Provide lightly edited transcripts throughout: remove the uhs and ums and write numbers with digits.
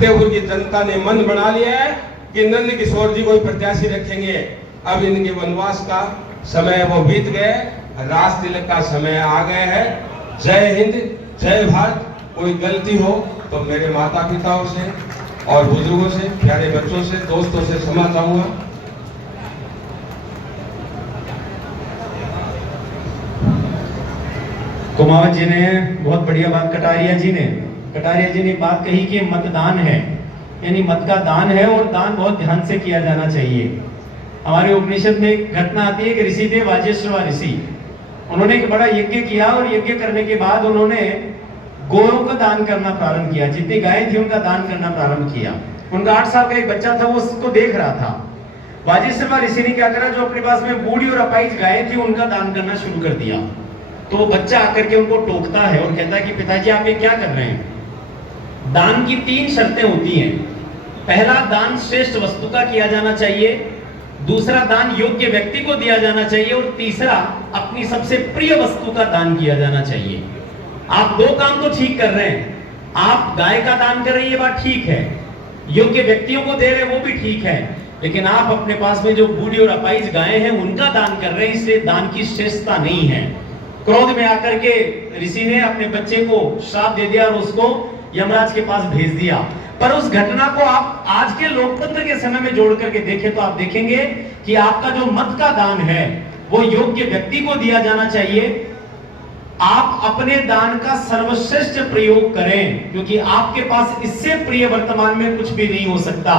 फतेहपुर की जनता ने मन बना लिया है कि नंद किशोर जी को ही प्रत्याशी रखेंगे। अब इनके वनवास का समय वो बीत गए, राज तिलक का समय आ गए है। जय हिंद, जय भारत। कोई गलती हो तो मेरे माता पिताओं से और बुजुर्गों से, प्यारे बच्चों से, दोस्तों से क्षमा चाहूंगा। कुमावत जी ने बहुत बढ़िया बात, कटारिया जी ने बात कही कि मतदान है, यानी मत का दान है और दान बहुत ध्यान से किया जाना चाहिए। हमारे उपनिषद में एक घटना आती है कि ऋषि थे वाजेश्वर ऋषि, उन्होंने एक बड़ा यज्ञ किया और यज्ञ करने के बाद उन्होंने गौओं का दान करना प्रारंभ किया। जितनी गायें थी उनका दान करना प्रारंभ किया। उनका 8 साल का एक बच्चा था, वो उसको देख रहा था। वाजेश्वर ऋषि ने क्या करा, जो अपने पास में बूढ़ी और अपाहिज गायें थी उनका दान करना शुरू कर दिया। तो वो बच्चा आकर के उनको टोकता है और कहता है कि पिताजी आप ये क्या कर रहे हैं। दान की 3 शर्तें होती हैं। पहला, दान श्रेष्ठ वस्तु का किया जाना चाहिए। दूसरा, दान योग्य व्यक्ति को दिया जाना चाहिए। और तीसरा, अपनी सबसे प्रिय वस्तु का दान किया जाना चाहिए। आप 2 काम तो ठीक कर रहे हैं। आप गाय का दान कर रहे हैं, ये बात ठीक है, योग्य व्यक्तियों को दे रहे हैं, वो भी ठीक है, लेकिन आप अपने पास में जो बूढ़ी और अपाहिज गायें हैं उनका दान कर रहे हैं, इसलिए दान की श्रेष्ठता नहीं है। क्रोध में आकर के ऋषि ने अपने बच्चे को श्राप दे दिया और उसको यमराज के पास भेज दिया। पर उस घटना को आप आज के लोकतंत्र के समय में जोड़ करके देखें तो आप देखेंगे कि आपका जो मत का दान है वो योग्य व्यक्ति को दिया जाना चाहिए। आप अपने दान का सर्वश्रेष्ठ प्रयोग करें, क्योंकि आपके पास इससे प्रिय वर्तमान में कुछ भी नहीं हो सकता।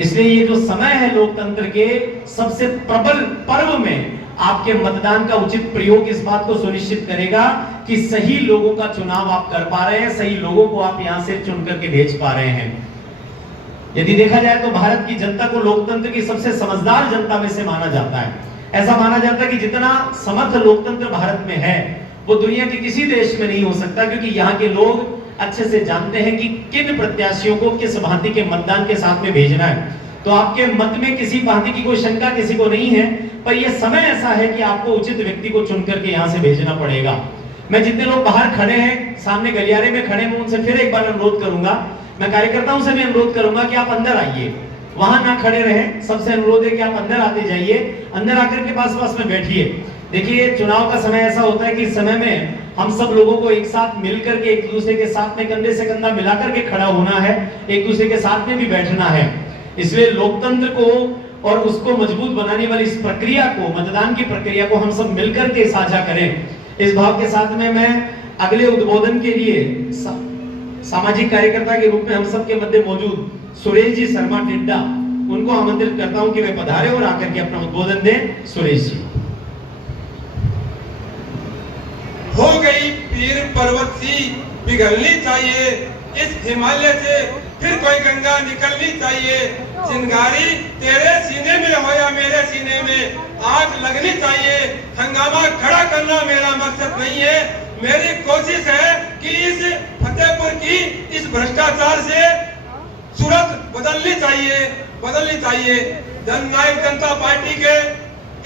इसलिए ये जो समय है लोकतंत्र के सबसे प्रबल पर्व में आपके मतदान का उचित प्रयोग इस बात को सुनिश्चित करेगा कि सही लोगों का चुनाव आप कर पा रहे हैं, सही लोगों को आप यहां से चुन करके भेज पा रहे हैं। यदि देखा जाए तो भारत की जनता को लोकतंत्र की सबसे समझदार जनता में से माना जाता है। ऐसा माना जाता है कि जितना समर्थ लोकतंत्र भारत में है वो दुनिया के किसी देश में नहीं हो सकता, क्योंकि यहाँ के लोग अच्छे से जानते हैं कि किन प्रत्याशियों को किस भांति के मतदान के साथ में भेजना है। तो आपके मत में किसी भांति की कोई शंका किसी को नहीं है, पर यह समय ऐसा है कि आपको उचित व्यक्ति को चुन करके यहाँ से भेजना पड़ेगा। मैं जितने लोग बाहर खड़े हैं, सामने गलियारे में खड़े हैं, उनसे फिर एक बार अनुरोध करूंगा, मैं कार्यकर्ताओं से भी अनुरोध करूंगा कि आप अंदर आइए, वहां ना खड़े रहें। सबसे अनुरोध है कि आप अंदर आते जाइए, अंदर आकर के पास में बैठिए। देखिए, चुनाव का समय ऐसा होता है कि इस समय में हम सब लोगों को एक साथ मिलकर के एक दूसरे के साथ में कंधे से कंधा मिलाकर के खड़ा होना है, एक दूसरे के साथ में भी बैठना है। इसलिए लोकतंत्र को और उसको मजबूत बनाने वाली इस प्रक्रिया को, मतदान की प्रक्रिया को हम सब मिलकर के साझा करें। इस भाव के साथ में मैं अगले उद्बोधन के लिए सामाजिक कार्यकर्ता के रूप में हम सब के मध्य मौजूद सुरेश जी शर्मा टिड्डा, उनको आमंत्रित करता हूं कि वे पधारे और आकर के अपना उद्बोधन दें। सुरेश जी। हो गई पीर पर्वत सी पिघलनी चाहिए, इस हिमालय से फिर कोई गंगा निकलनी चाहिए। चिंगारी तेरे सीने में हो या मेरे सीने में आग लगनी चाहिए। हंगामा खड़ा करना मेरा मकसद नहीं है, मेरी कोशिश है कि इस फतेहपुर की इस भ्रष्टाचार से सूरत बदलनी चाहिए। जननायक जनता पार्टी के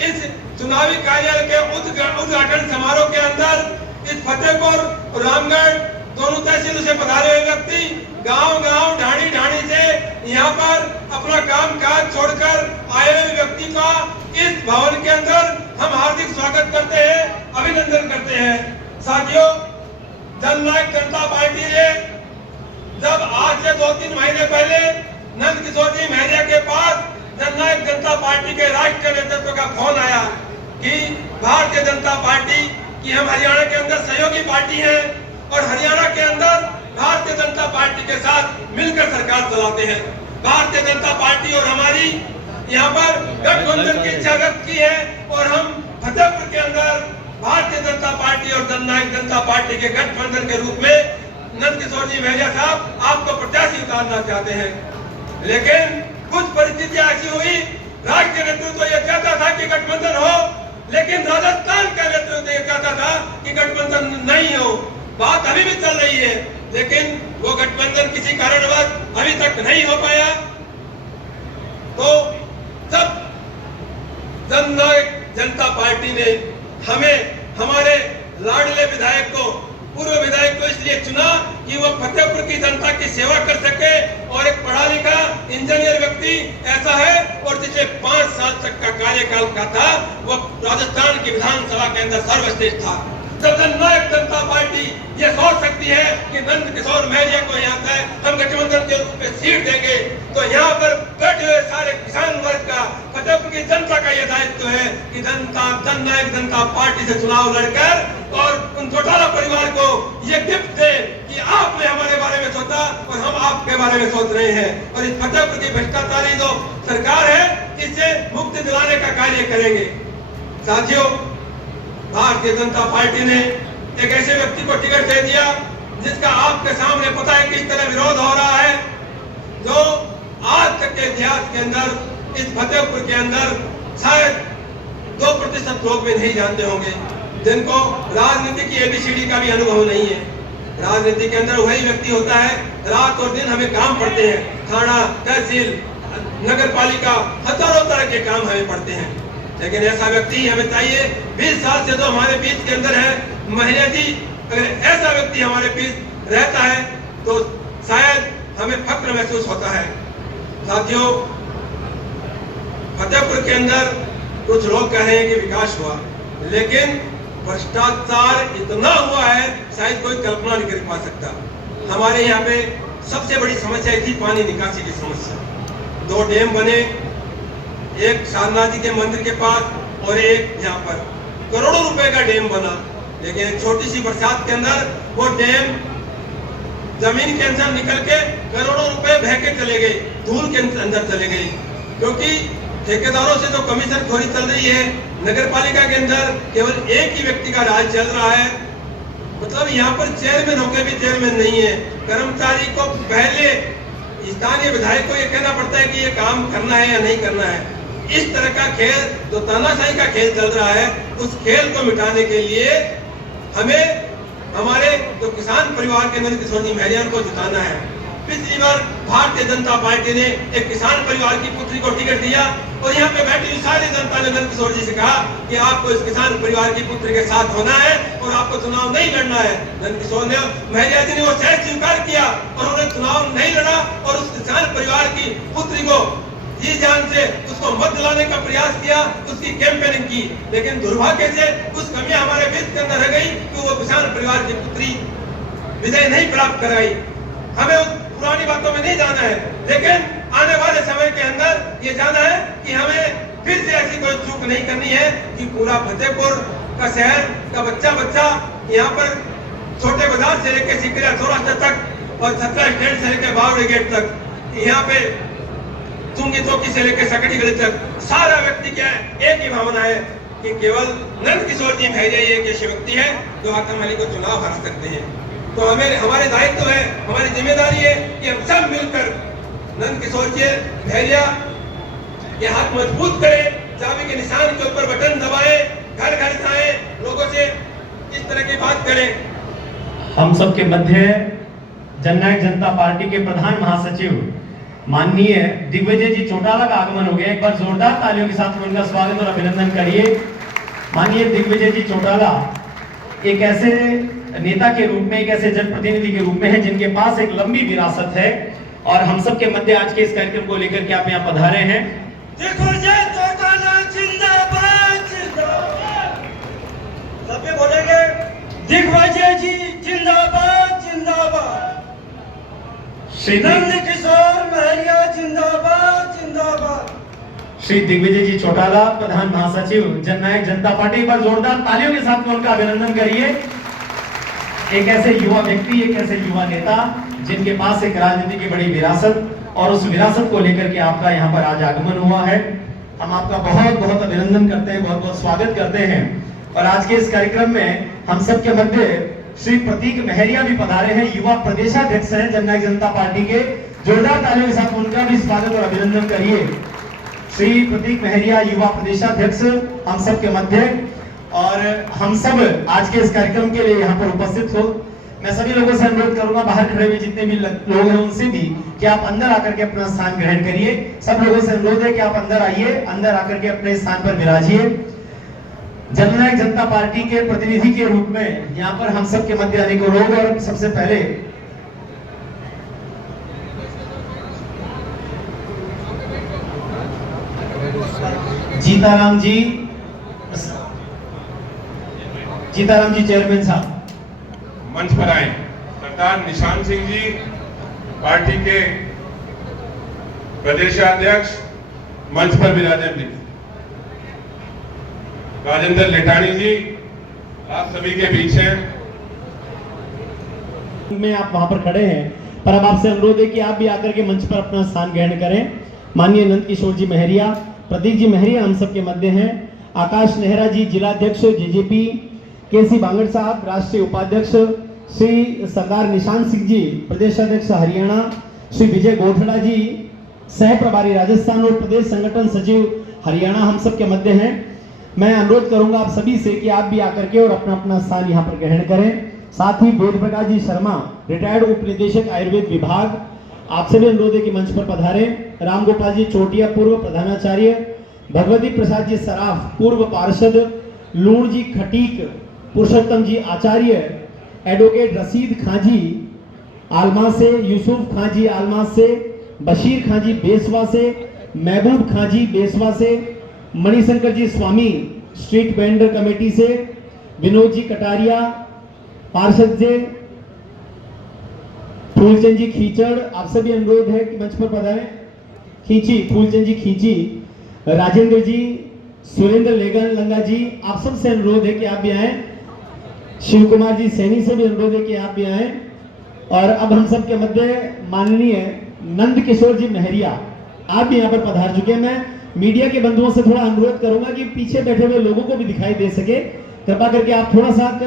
इस चुनावी कार्यालय के उद्घाटन समारोह के अंदर इस फतेहपुर और रामगढ़ दोनों तहसीलों से पधारे हुए व्यक्ति गांव-गांव, ढाणी-ढाणी से यहाँ पर अपना काम काज छोड़कर आए हुए व्यक्ति का इस भवन के अंदर हम हार्दिक स्वागत करते हैं, अभिनंदन करते हैं। साथियों, जननायक जनता पार्टी ने जब आज से 2-3 महीने पहले नंद किशोर जी महरिया के पास जननायक जनता पार्टी के राष्ट्रीय नेतृत्व का फोन आया कि भारतीय जनता पार्टी की हम हरियाणा के अंदर सहयोगी पार्टी है और हरियाणा के अंदर भारतीय जनता पार्टी के साथ मिलकर सरकार चलाते हैं। भारतीय जनता पार्टी और हमारी यहाँ पर गठबंधन की इच्छा व्यक्त की है और हम फतेहपुर के अंदर भारतीय जनता पार्टी और जननायक जनता पार्टी के गठबंधन के रूप में नंद किशोर जी महरिया साहब आपको प्रत्याशी उतारना चाहते हैं। लेकिन कुछ परिस्थितियां ऐसी हुई, राष्ट्रीय नेतृत्व ये चाहता था कि गठबंधन हो, लेकिन राजस्थान का नेतृत्व ये चाहता था कि गठबंधन नहीं हो। बात अभी भी चल रही है, लेकिन वो गठबंधन किसी कारणवश अभी तक नहीं हो पाया। तो जब जननायक जनता पार्टी ने हमें, हमारे लाडले विधायक को, पूर्व विधायक को इसलिए चुना कि वो फतेहपुर की जनता की सेवा कर सके और एक सर्वश्रेष्ठ था। जब जननायक जनता पार्टी ये सोच सकती है कि नंद किशोर महरिया को यहाँ पे हम गठबंधन के रूप में सीट देंगे, तो यहाँ पर बैठे हुए सारे किसान वर्ग का, फतेहपुर की जनता का ये दायित्व है कि जननायक जनता पार्टी से चुनाव लड़कर और उन चौटाला परिवार को ये गिफ्ट दे कि आपने हमारे बारे में सोचा और हम आपके बारे में सोच रहे हैं, और इस फतेहपुर की भ्रष्टाचारी जो सरकार है इससे मुक्ति दिलाने का कार्य करेंगे। साथियों, भारतीय जनता पार्टी ने एक ऐसे व्यक्ति को टिकट दे दिया जिसका आपके सामने पता है किस तरह विरोध हो रहा है, जो आज तक के इतिहास के अंदर इस फतेहपुर के अंदर शायद 2% लोग भी नहीं जानते होंगे, जिनको राजनीति की एबीसीडी का भी अनुभव नहीं है। राजनीति के अंदर वही व्यक्ति होता है, रात और दिन हमें काम पड़ते हैं, थाना, तहसील, नगर पालिका, हजारों तरह के काम हमें पड़ते हैं, लेकिन ऐसा व्यक्ति हमें चाहिए। 20 साल से जो हमारे बीच के अंदर है महिला जी, अगर ऐसा व्यक्ति हमारे बीच रहता है तो शायद हमें फक्र महसूस होता है। साथियों, फतेहपुर के अंदर कुछ लोग कह रहे हैं कि विकास हुआ, लेकिन भ्रष्टाचार इतना हुआ है शायद कोई कल्पना नहीं कर पा सकता। हमारे यहाँ पे सबसे बड़ी समस्या थी पानी निकासी की समस्या। 2 डैम बने, एक सारनाथ जी के मंदिर के पास और एक यहाँ पर, करोड़ों रुपए का डैम बना, लेकिन छोटी सी बरसात के अंदर वो डैम जमीन के अंदर निकल के करोड़ों रुपए बह के चले गए, धूल के अंदर चले गए, क्योंकि ठेकेदारों से जो कमीशन खोरी चल रही है, नगर पालिका के अंदर केवल एक ही व्यक्ति का राज चल रहा है। मतलब यहाँ पर चेयरमैन होकर भी चेयरमैन नहीं है, कर्मचारी को पहले स्थानीय विधायक को ये कहना पड़ता है कि ये काम करना है या नहीं करना है। इस तरह का खेल, जो तानाशाही का खेल चल रहा है, उस खेल को मिटाने के लिए हमें हमारे जो किसान परिवार के नंद किशोर जी महरिया को जिताना है। पिछली बार भारतीय जनता पार्टी ने एक किसान परिवार की पुत्री को टिकट दिया और यहाँ पे बैठी हुई सारी जनता ने नंद किशोर जी से कहा कि आपको इस किसान परिवार की पुत्री के साथ होना है और आपको चुनाव नहीं लड़ना है। नंद किशोर ने, महरिया जी ने वो सहज स्वीकार किया और उन्होंने चुनाव नहीं लड़ा और उस किसान परिवार की पुत्री को जी जान से उसको मत दिलाने का प्रयास किया, उसकी कैंपेनिंग की, लेकिन दुर्भाग्य से कुछ कमियां हमारे बीच के अंदर रह गई कि वो किसान परिवार की पुत्री विजय नहीं प्राप्त कराई। हमें उस पुरानी बातों में नहीं जाना है, लेकिन आने वाले समय के अंदर ये जाना है कि हमें फिर से ऐसी कोई चूक नहीं करनी है कि पूरा फतेहपुर का शहर का बच्चा बच्चा यहाँ पर छोटे बाजार से लेकर सिकरिया चौरास्ता तक और छत्रा स्टैंड से लेकर बावड़ी गेट तक, यहाँ पे चुंगी चौकी से लेकर सकड़ी गली तक सारा व्यक्ति क्या है, एक ही भावना है कि केवल नंद किशोर जी महरिया एक ऐसे व्यक्ति है जो हाथम अली को चुनाव हरा सकते हैं। तो हमें, हमारे दायित्व है, हमारी जिम्मेदारी है कि हम सब मिलकर नंद किशोर जी महरिया के हाथ मजबूत करें, चाबी के निशान के ऊपर बटन दबाएं, घर घर जाएं, लोगों से इस तरह की बात करें। हम सबके मध्य जननायक जनता पार्टी के प्रधान महासचिव माननीय दिग्विजय जी चौटाला का आगमन हो गया। एक बार जोरदार तालियों के साथ उनका स्वागत और अभिनंदन करिए। माननीय दिग्विजय जी चौटाला एक ऐसे नेता के रूप में, एक ऐसे जनप्रतिनिधि के रूप में है जिनके पास एक लंबी विरासत है, और हम सबके मध्य आज के इस कार्यक्रम को लेकर के आप यहाँ पधारे हैं। दिग्विजय चौटाला जिंदाबाद, जिंदाबाद। सभी बोलेंगे दिग्विजय जी जिंदाबाद, जिंदाबाद। श्री नंद किशोर महरिया जिंदाबाद, जिंदाबाद। श्री दिग्विजय जी चौटाला प्रधान महासचिव जननायक जनता पार्टी, एक बार जोरदार तालियों के साथ में उनका अभिनंदन करिए। एक ऐसे युवा व्यक्ति, एक ऐसे युवा नेता जिनके पास एक राजनीति की बड़ी विरासत, और उस विरासत को लेकर के आपका यहाँ पर आज आगमन हुआ है। हम आपका बहुत बहुत अभिनंदन करते हैं, बहुत बहुत स्वागत करते हैं। और आज के इस कार्यक्रम में हम सबके मध्य श्री प्रतीक महरिया भी पधारे हैं, युवा प्रदेशाध्यक्ष हैं जननायक जनता पार्टी के। जोरदार तालियों के साथ उनका भी स्वागत और अभिनंदन करिए। श्री प्रतीक महरिया युवा प्रदेशाध्यक्ष हम सबके मध्य, और हम सब आज के इस कार्यक्रम के लिए यहाँ पर उपस्थित हो। मैं सभी लोगों से अनुरोध करूंगा, बाहर खड़े हुए जितने भी लोग हैं उनसे भी, कि आप अंदर आकर के अपना स्थान ग्रहण करिए। सब लोगों से अनुरोध है कि आप अंदर आइए, अंदर आकर के अपने स्थान पर विराजिए। जननायक जनता पार्टी के प्रतिनिधि के रूप में यहाँ पर हम सब के मध्य आने को लोग, और सबसे पहले जीताराम जी सीताराम जी चेयरमैन साहब मंच पर आए। सरदार निशान सिंह जी पार्टी के प्रदेशाध्यक्ष मंच पर विराजमान जी। राजेंद्र लेटानी जी आप सभी के बीच हैं। में आप वहां पर खड़े हैं, पर अब आपसे अनुरोध है कि आप भी आकर के मंच पर अपना स्थान ग्रहण करें। माननीय नंद किशोर जी महरिया, प्रतीक जी महरिया हम सबके मध्य हैं। आकाश नेहरा जी जिलाध्यक्ष जेजेपी, केसी बांगड़ साहब राष्ट्रीय उपाध्यक्ष, श्री सरदार निशान सिंह जी प्रदेशाध्यक्ष हरियाणा, श्री विजय गोठड़ा जी सह प्रभारी राजस्थान और प्रदेश संगठन सचिव हरियाणा हम सबके मध्य हैं। मैं अनुरोध करूंगा आप सभी से कि आप भी आकर के और अपना अपना स्थान यहाँ पर ग्रहण करें। साथ ही वेद प्रकाश जी शर्मा रिटायर्ड उप निदेशक आयुर्वेद विभाग, आपसे भी अनुरोध है कि मंच पर पधारें। राम गोपाल जी चोटिया पूर्व प्रधानाचार्य, भगवती प्रसाद जी सराफ पूर्व पार्षद, लूण जी खटीक, पुरुषोत्तम जी आचार्य, एडवोकेट रशीद खां जी आलमा से, यूसुफ खां जी आलमा से, बशीर खां जी बेसवा से, महबूब खां जी बेसवा से, मणिशंकर जी स्वामी स्ट्रीट वेंडर कमेटी से, विनोद जी कटारिया पार्षद से, फूलचंद जी खींचड़ आपसे भी अनुरोध है कि मंच पर पधारें। खींची फूलचंद जी खींची, राजेंद्र जी, सुरेंद्र लेगन लंगा जी आप सब से अनुरोध है कि आप भी आए। शिव कुमार जी सैनी से भी अनुरोध है कि आप भी आए। और अब हम सब के मध्य माननीय नंद किशोर जी महरिया आप भी यहाँ पर पधार चुके हैं। मैं मीडिया के बंधुओं से थोड़ा अनुरोध करूंगा कि पीछे बैठे हुए लोगों को भी दिखाई दे सके, कृपा करके आप थोड़ा सा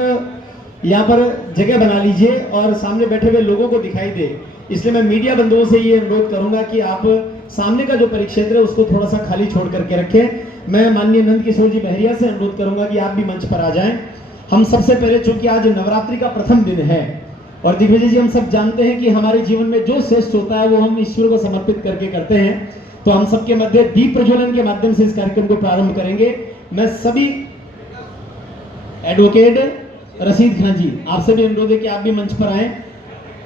यहाँ पर जगह बना लीजिए और सामने बैठे हुए लोगों को दिखाई दे। इसलिए मैं मीडिया बंधुओं से ये अनुरोध करूंगा कि आप सामने का जो परिक्षेत्र है उसको थोड़ा सा खाली छोड़ करके रखें। मैं माननीय नंद किशोर जी महरिया से अनुरोध करूंगा कि आप भी मंच पर आ जाएं। हम सबसे पहले, चूंकि आज नवरात्रि का प्रथम दिन है और दिग्विजय जी हम सब जानते हैं कि हमारे जीवन में जो श्रेष्ठ होता है वो हम ईश्वर को समर्पित करके करते हैं, तो हम सबके मध्य दीप प्रज्वलन के माध्यम से इस कार्यक्रम को प्रारंभ करेंगे। मैं सभी एडवोकेट रशीद खान जी आपसे भी अनुरोध है कि आप भी मंच पर आए।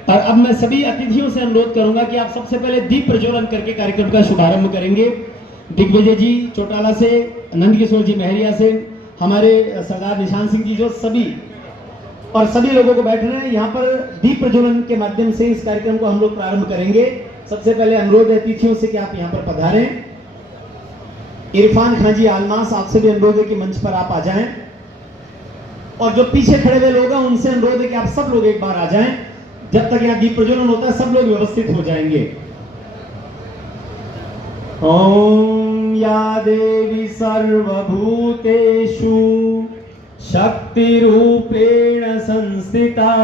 और अब मैं सभी अतिथियों से अनुरोध करूंगा कि आप सबसे पहले दीप प्रज्वलन करके कार्यक्रम का शुभारंभ करेंगे। दिग्विजय जी चौटाला से, नंद किशोर जी महरिया से, हमारे सरदार निशान सिंह जी जो सभी और सभी लोगों को बैठ रहे हैं यहाँ पर दीप प्रज्वलन के माध्यम से इस कार्यक्रम को हम लोग प्रारंभ करेंगे। सबसे पहले अनुरोध है अतिथियों से कि आप यहाँ पर पधारें। इरफान खान जी आलमास आपसे भी अनुरोध है कि मंच पर आप आ जाएं। और जो पीछे खड़े हुए लोग हैं उनसे अनुरोध है कि आप सब लोग एक बार आ जाएं। जब तक यहाँ दीप प्रज्वलन होता है सब लोग व्यवस्थित हो जाएंगे। ओम या देवी सर्वभूतेषु शक्ति रूपेण संस्थिता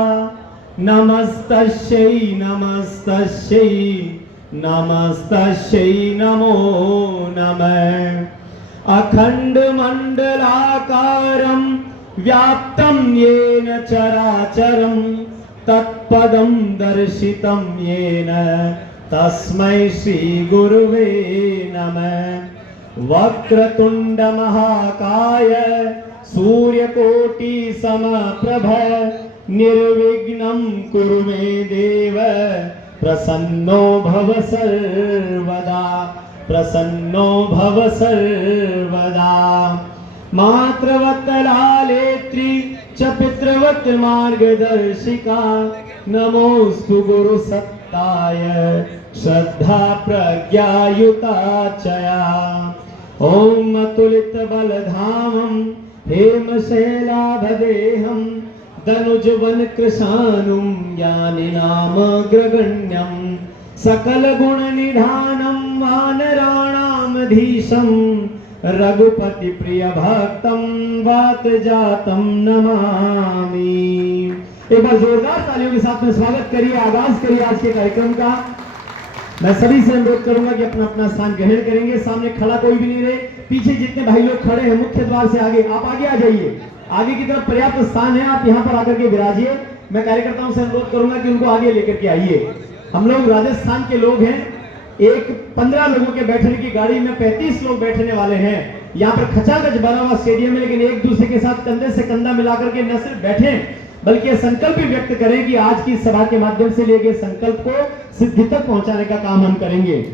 नमस्तस्यै नमस्तस्यै नमस्तस्यै नमो नमः। अखंड मंडलाकारं व्याप्तं येन चराचरं तत्पदं दर्शितं येन तस्मै श्री गुरुवे नमः। वक्रतुंड महाकाय सूर्यकोटि समप्रभ निर्विघ्नं कुरु मे देव प्रसन्नो भव सर्वदा प्रसन्नो भव सर्वदा। मातृवत् लालेत्री च पितृवत् मार्गदर्शिका नमोस्तु गुरु सत्ताय श्रद्धा प्रज्ञायुता चया। ओम अतुलित बलधामं हेमशैलाभदेहं दनुजवन कृशानुं ज्ञानिनामग्रगण्यं सकल गुण निधानं वानराणामधीशं रघुपति प्रिय भक्तं वात जातं नमामि। एक बार जोरदार तालियों के साथ में स्वागत करिए, आगाज करिए आज के कार्यक्रम का। मैं सभी से अनुरोध करूंगा कि अपना अपना स्थान ग्रहण करेंगे। सामने खड़ा कोई भी नहीं रहे, पीछे जितने भाई लोग खड़े हैं मुख्य द्वार से आगे, आप आगे आ जाइए। आगे की तरफ पर्याप्त स्थान है, आप यहाँ पर आकर के विराजिए। मैं कार्यकर्ताओं से अनुरोध करूंगा कि उनको आगे लेकर के आइए। हम लोग राजस्थान के लोग हैं, एक 15 लोगों के बैठने की गाड़ी में 35 लोग बैठने वाले हैं। यहाँ पर खचाखच भरा हुआ स्टेडियम है, लेकिन एक दूसरे के साथ कंधे से कंधा मिलाकर के न सिर्फ बैठे बल्कि संकल्प भी व्यक्त करें कि आज की सभा के माध्यम से लिए गए संकल्प को सिद्धि तक पहुंचाने का काम हम करेंगे।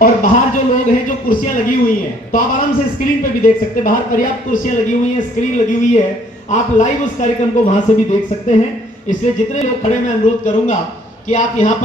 और बाहर जो लोग हैं, जो कुर्सियां लगी हुई हैं, तो आप आराम से स्क्रीन पे भी देख सकते हैं, बाहर पर्याप्त कुर्सियां लगी हुई हैं, स्क्रीन लगी हुई है, आप लाइव उस कार्यक्रम को वहां से भी देख सकते हैं। इसलिए जितने लोग खड़े, मैं अनुरोध करूंगा कि आप यहाँ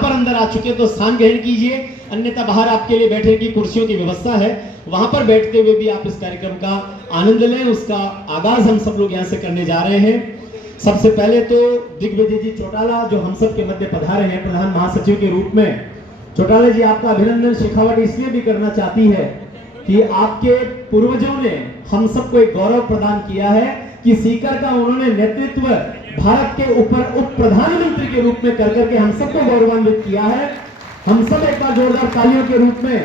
पर अंदर आ चुके तो स्थान ग्रहण कीजिए, अन्यथा बाहर आपके लिए बैठने की कुर्सियों की व्यवस्था है, वहां पर बैठते हुए भी आप इस कार्यक्रम का आनंद लें। उसका आगाज हम सब लोग यहाँ से करने जा रहे हैं। सबसे पहले तो दिग्विजय जी चौटाला जो हम सब के मध्य पधारे हैं प्रधान महासचिव के रूप में, चौटाला जी आपका अभिनंदन शेखावट इसलिए भी करना चाहती है कि आपके पूर्वजों ने हम सबको एक गौरव प्रदान किया है कि सीकर का उन्होंने नेतृत्व भारत के ऊपर उप प्रधानमंत्री के रूप में कर करके हम सबको गौरवान्वित किया है। हम सब एक बार जोरदार तालियों के रूप में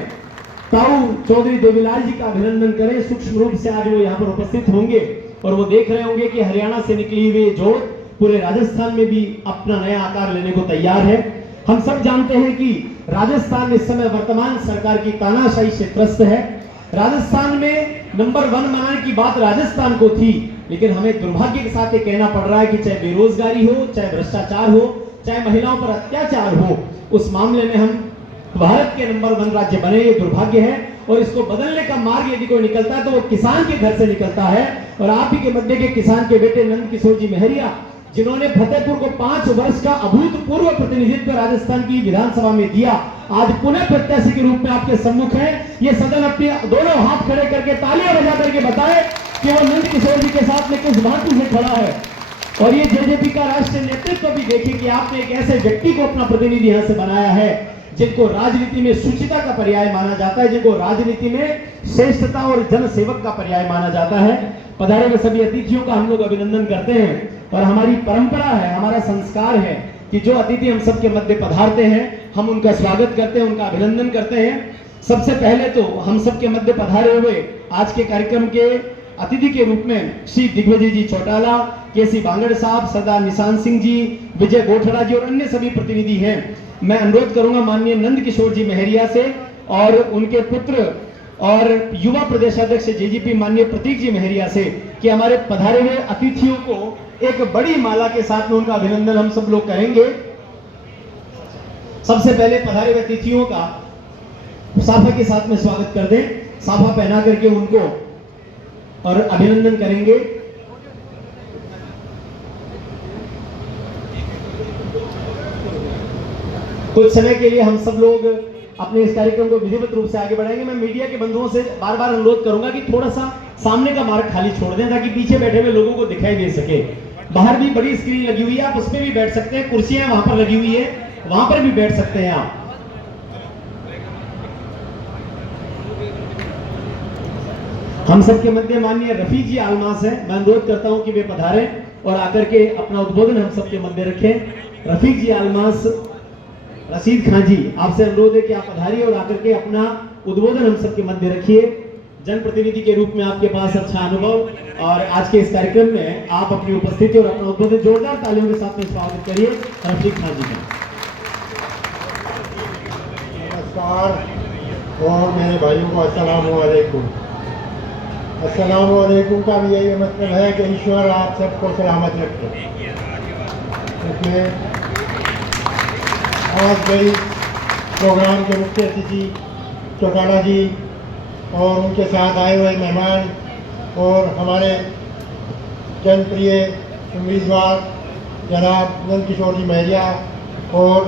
ताऊ चौधरी देवीलाल जी का अभिनंदन करें। सूक्ष्म रूप से आज वो यहाँ पर उपस्थित होंगे और वो देख रहे होंगे कि हरियाणा से निकली हुई जोत पूरे राजस्थान में भी अपना नया आकार लेने को तैयार है। हम सब जानते हैं कि राजस्थान इस समय वर्तमान सरकार की तानाशाही से त्रस्त है। राजस्थान में नंबर 1 बनाने की बात राजस्थान को थी, लेकिन हमें दुर्भाग्य के साथ ये कहना पड़ रहा है कि चाहे बेरोजगारी हो, चाहे भ्रष्टाचार हो, चाहे महिलाओं पर अत्याचार हो, उस मामले में हम भारत के नंबर 1 राज्य बने। ये दुर्भाग्य है और इसको बदलने का मार्ग यदि कोई निकलता है तो वो किसान के घर से निकलता है। और आप ही के मध्य के किसान के बेटे नंद किशोर जी मेहरिया, जिन्होंने फतेहपुर को 5 वर्ष का अभूतपूर्व प्रतिनिधित्व राजस्थान की विधानसभा में दिया, आज पुनः प्रत्याशी के रूप में आपके सम्मुख हैं। ये सदन अपने दोनों हाथ खड़े करके तालियां बजा करके बताए कि वो नंद किशोर जी के साथ में किस भांति से खड़ा है। और ये जेजेपी का राष्ट्रीय नेतृत्व भी देखिए कि आपने एक ऐसे व्यक्ति को अपना प्रतिनिधि यहां से बनाया है जिनको राजनीति में शुचिता का पर्याय माना जाता है, जिनको राजनीति में श्रेष्ठता और जनसेवक का पर्याय माना जाता है। पधारे हुए सभी अतिथियों का हम लोग अभिनंदन करते हैं और हमारी परंपरा है, हमारा संस्कार है कि जो अतिथि हम सबके मध्य पधारते हैं हम उनका स्वागत करते हैं, उनका अभिनंदन करते हैं। सबसे पहले तो हम सबके मध्य पधारे हुए आज के कार्यक्रम के अतिथि के रूप में श्री दिग्विजय जी चौटाला, केसी बांगड़ साहब, सरदार निशान सिंह जी, विजय गोठड़ा जी और अन्य सभी प्रतिनिधि हैं। मैं अनुरोध करूंगा माननीय नंद किशोर जी मेहरिया से और उनके पुत्र और युवा प्रदेशाध्यक्ष जेजीपी माननीय प्रतीक जी मेहरिया से कि हमारे पधारे हुए अतिथियों को एक बड़ी माला के साथ में उनका अभिनंदन हम सब लोग करेंगे। सबसे पहले पधारे हुए अतिथियों का साफा के साथ में स्वागत कर दें, साफा पहना करके उनको और अभिनंदन करेंगे। कुछ समय के लिए हम सब लोग अपने इस कार्यक्रम को विधिवत रूप से आगे बढ़ाएंगे। मैं मीडिया के बंधुओं से बार बार अनुरोध करूंगा कि थोड़ा सा सामने का मार्ग खाली छोड़ दें ताकि पीछे बैठे हुए लोगों को दिखाई दे सके। बाहर भी बड़ी स्क्रीन लगी हुई है, आप उसमें भी बैठ सकते हैं, कुर्सियां वहां पर लगी हुई है, वहां पर भी बैठ सकते हैं आप। हम सबके मध्य माननीय रफीक जी आलमास है, मैं अनुरोध करता हूं कि वे पधारें और आकर के अपना उद्बोधन हम सबके मध्य रखें। रफीक जी आलमास, रशीद खान जी, आपसे अनुरोध है कि आप पधारिए और आकर के अपना उद्बोधन हम सबके मध्य रखिए। जनप्रतिनिधि के रूप में आपके पास अच्छा अनुभव और आज के इस कार्यक्रम में आप अपनी उपस्थिति और अपना उद्बोधन जोरदार तालियों के साथ में स्वागत करिए रशीद खान जी का। नमस्कार और मेरे भाइयों को अस्सलाम वालेकुम। अस्सलाम वालेकुम का भी यही मतलब है कि ईश्वर आप सबको सलामत रखे। क्योंकि आज गई प्रोग्राम के मुख्य अतिथि चौटाला जी और उनके साथ आए हुए मेहमान और हमारे जनप्रिय उम्मीदवार जनाब नंद किशोर जी मेहरिया और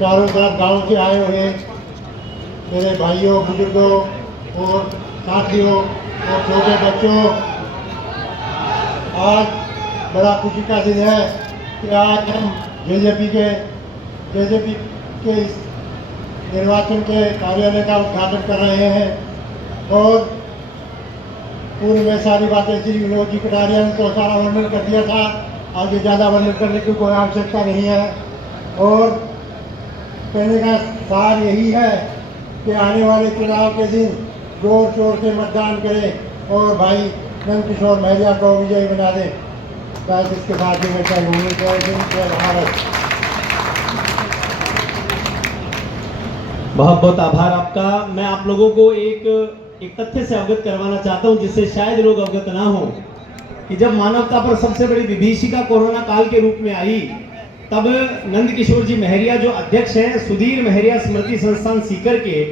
चारों तरफ गांव से आए हुए मेरे भाइयों, बुजुर्गों और साथियों और छोटे बच्चों, आज बड़ा खुशी का दिन है कि आज हम जेजेपी के इस निर्वाचन के कार्यालय का उद्घाटन कर रहे हैं। और पूर्व में सारी बातें श्री विनोद जी कटारिया ने तो सारा वर्णन कर दिया था, आगे ज़्यादा वर्णन करने की कोई आवश्यकता नहीं है। और कहने का सार यही है कि आने वाले चुनाव के दिन जोर शोर से मतदान करें और भाई नंद किशोर मेहरिया को विजयी बना दें। बस इसके बाद में भारत। बहुत बहुत आभार आपका। मैं आप लोगों को एक तथ्य से अवगत करवाना चाहता हूं जिससे शायद लोग अवगत ना हो कि जब मानवता पर सबसे बड़ी विभीषिका कोरोना काल के रूप में आई तब नंद किशोर जी महरिया जो अध्यक्ष हैं सुधीर महरिया स्मृति संस्थान सीकर के,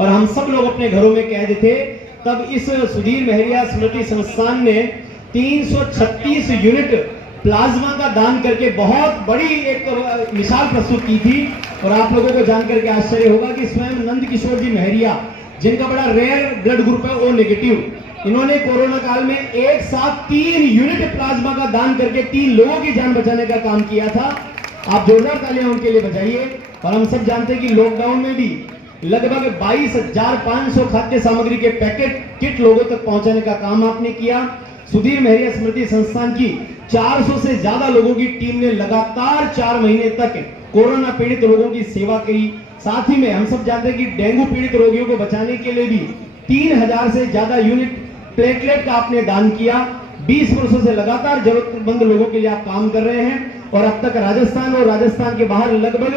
और हम सब लोग अपने घरों में कैद थे, तब इस सुधीर महरिया स्मृति संस्थान ने 336 यूनिट प्लाज्मा का दान करके बहुत बड़ी एक मिसाल प्रस्तुत की थी। और आप लोगों को जानकर के आश्चर्य होगा कि स्वयं नंद किशोर जी महरिया, जिनका बड़ा रेयर ब्लड ग्रुप है ओ नेगेटिव, इन्होंने कोरोना काल में एक साथ 3 यूनिट प्लाज्मा का दान करके 3 लोगों की जान बचाने का काम किया था। आप जोरदार तालियां उनके लिए बजाइए। और हम सब जानते हैं कि लॉकडाउन में भी लगभग 22,500 खाद्य सामग्री के पैकेट किट लोगों तक पहुंचाने का काम आपने किया। सुधीर महरिया स्मृति संस्थान की 400 से ज्यादा लोगों की टीम ने लगातार 4 महीने तक कोरोना पीड़ित लोगों की सेवा की। साथ ही में हम सब जानते हैं कि डेंगू पीड़ित रोगियों को बचाने के लिए भी 3000 से ज्यादा यूनिट प्लेटलेट का आपने दान किया। 20 वर्षों से लगातार जरूरतमंद लोगों के लिए आप काम कर रहे हैं, और अब तक राजस्थान और राजस्थान के बाहर लगभग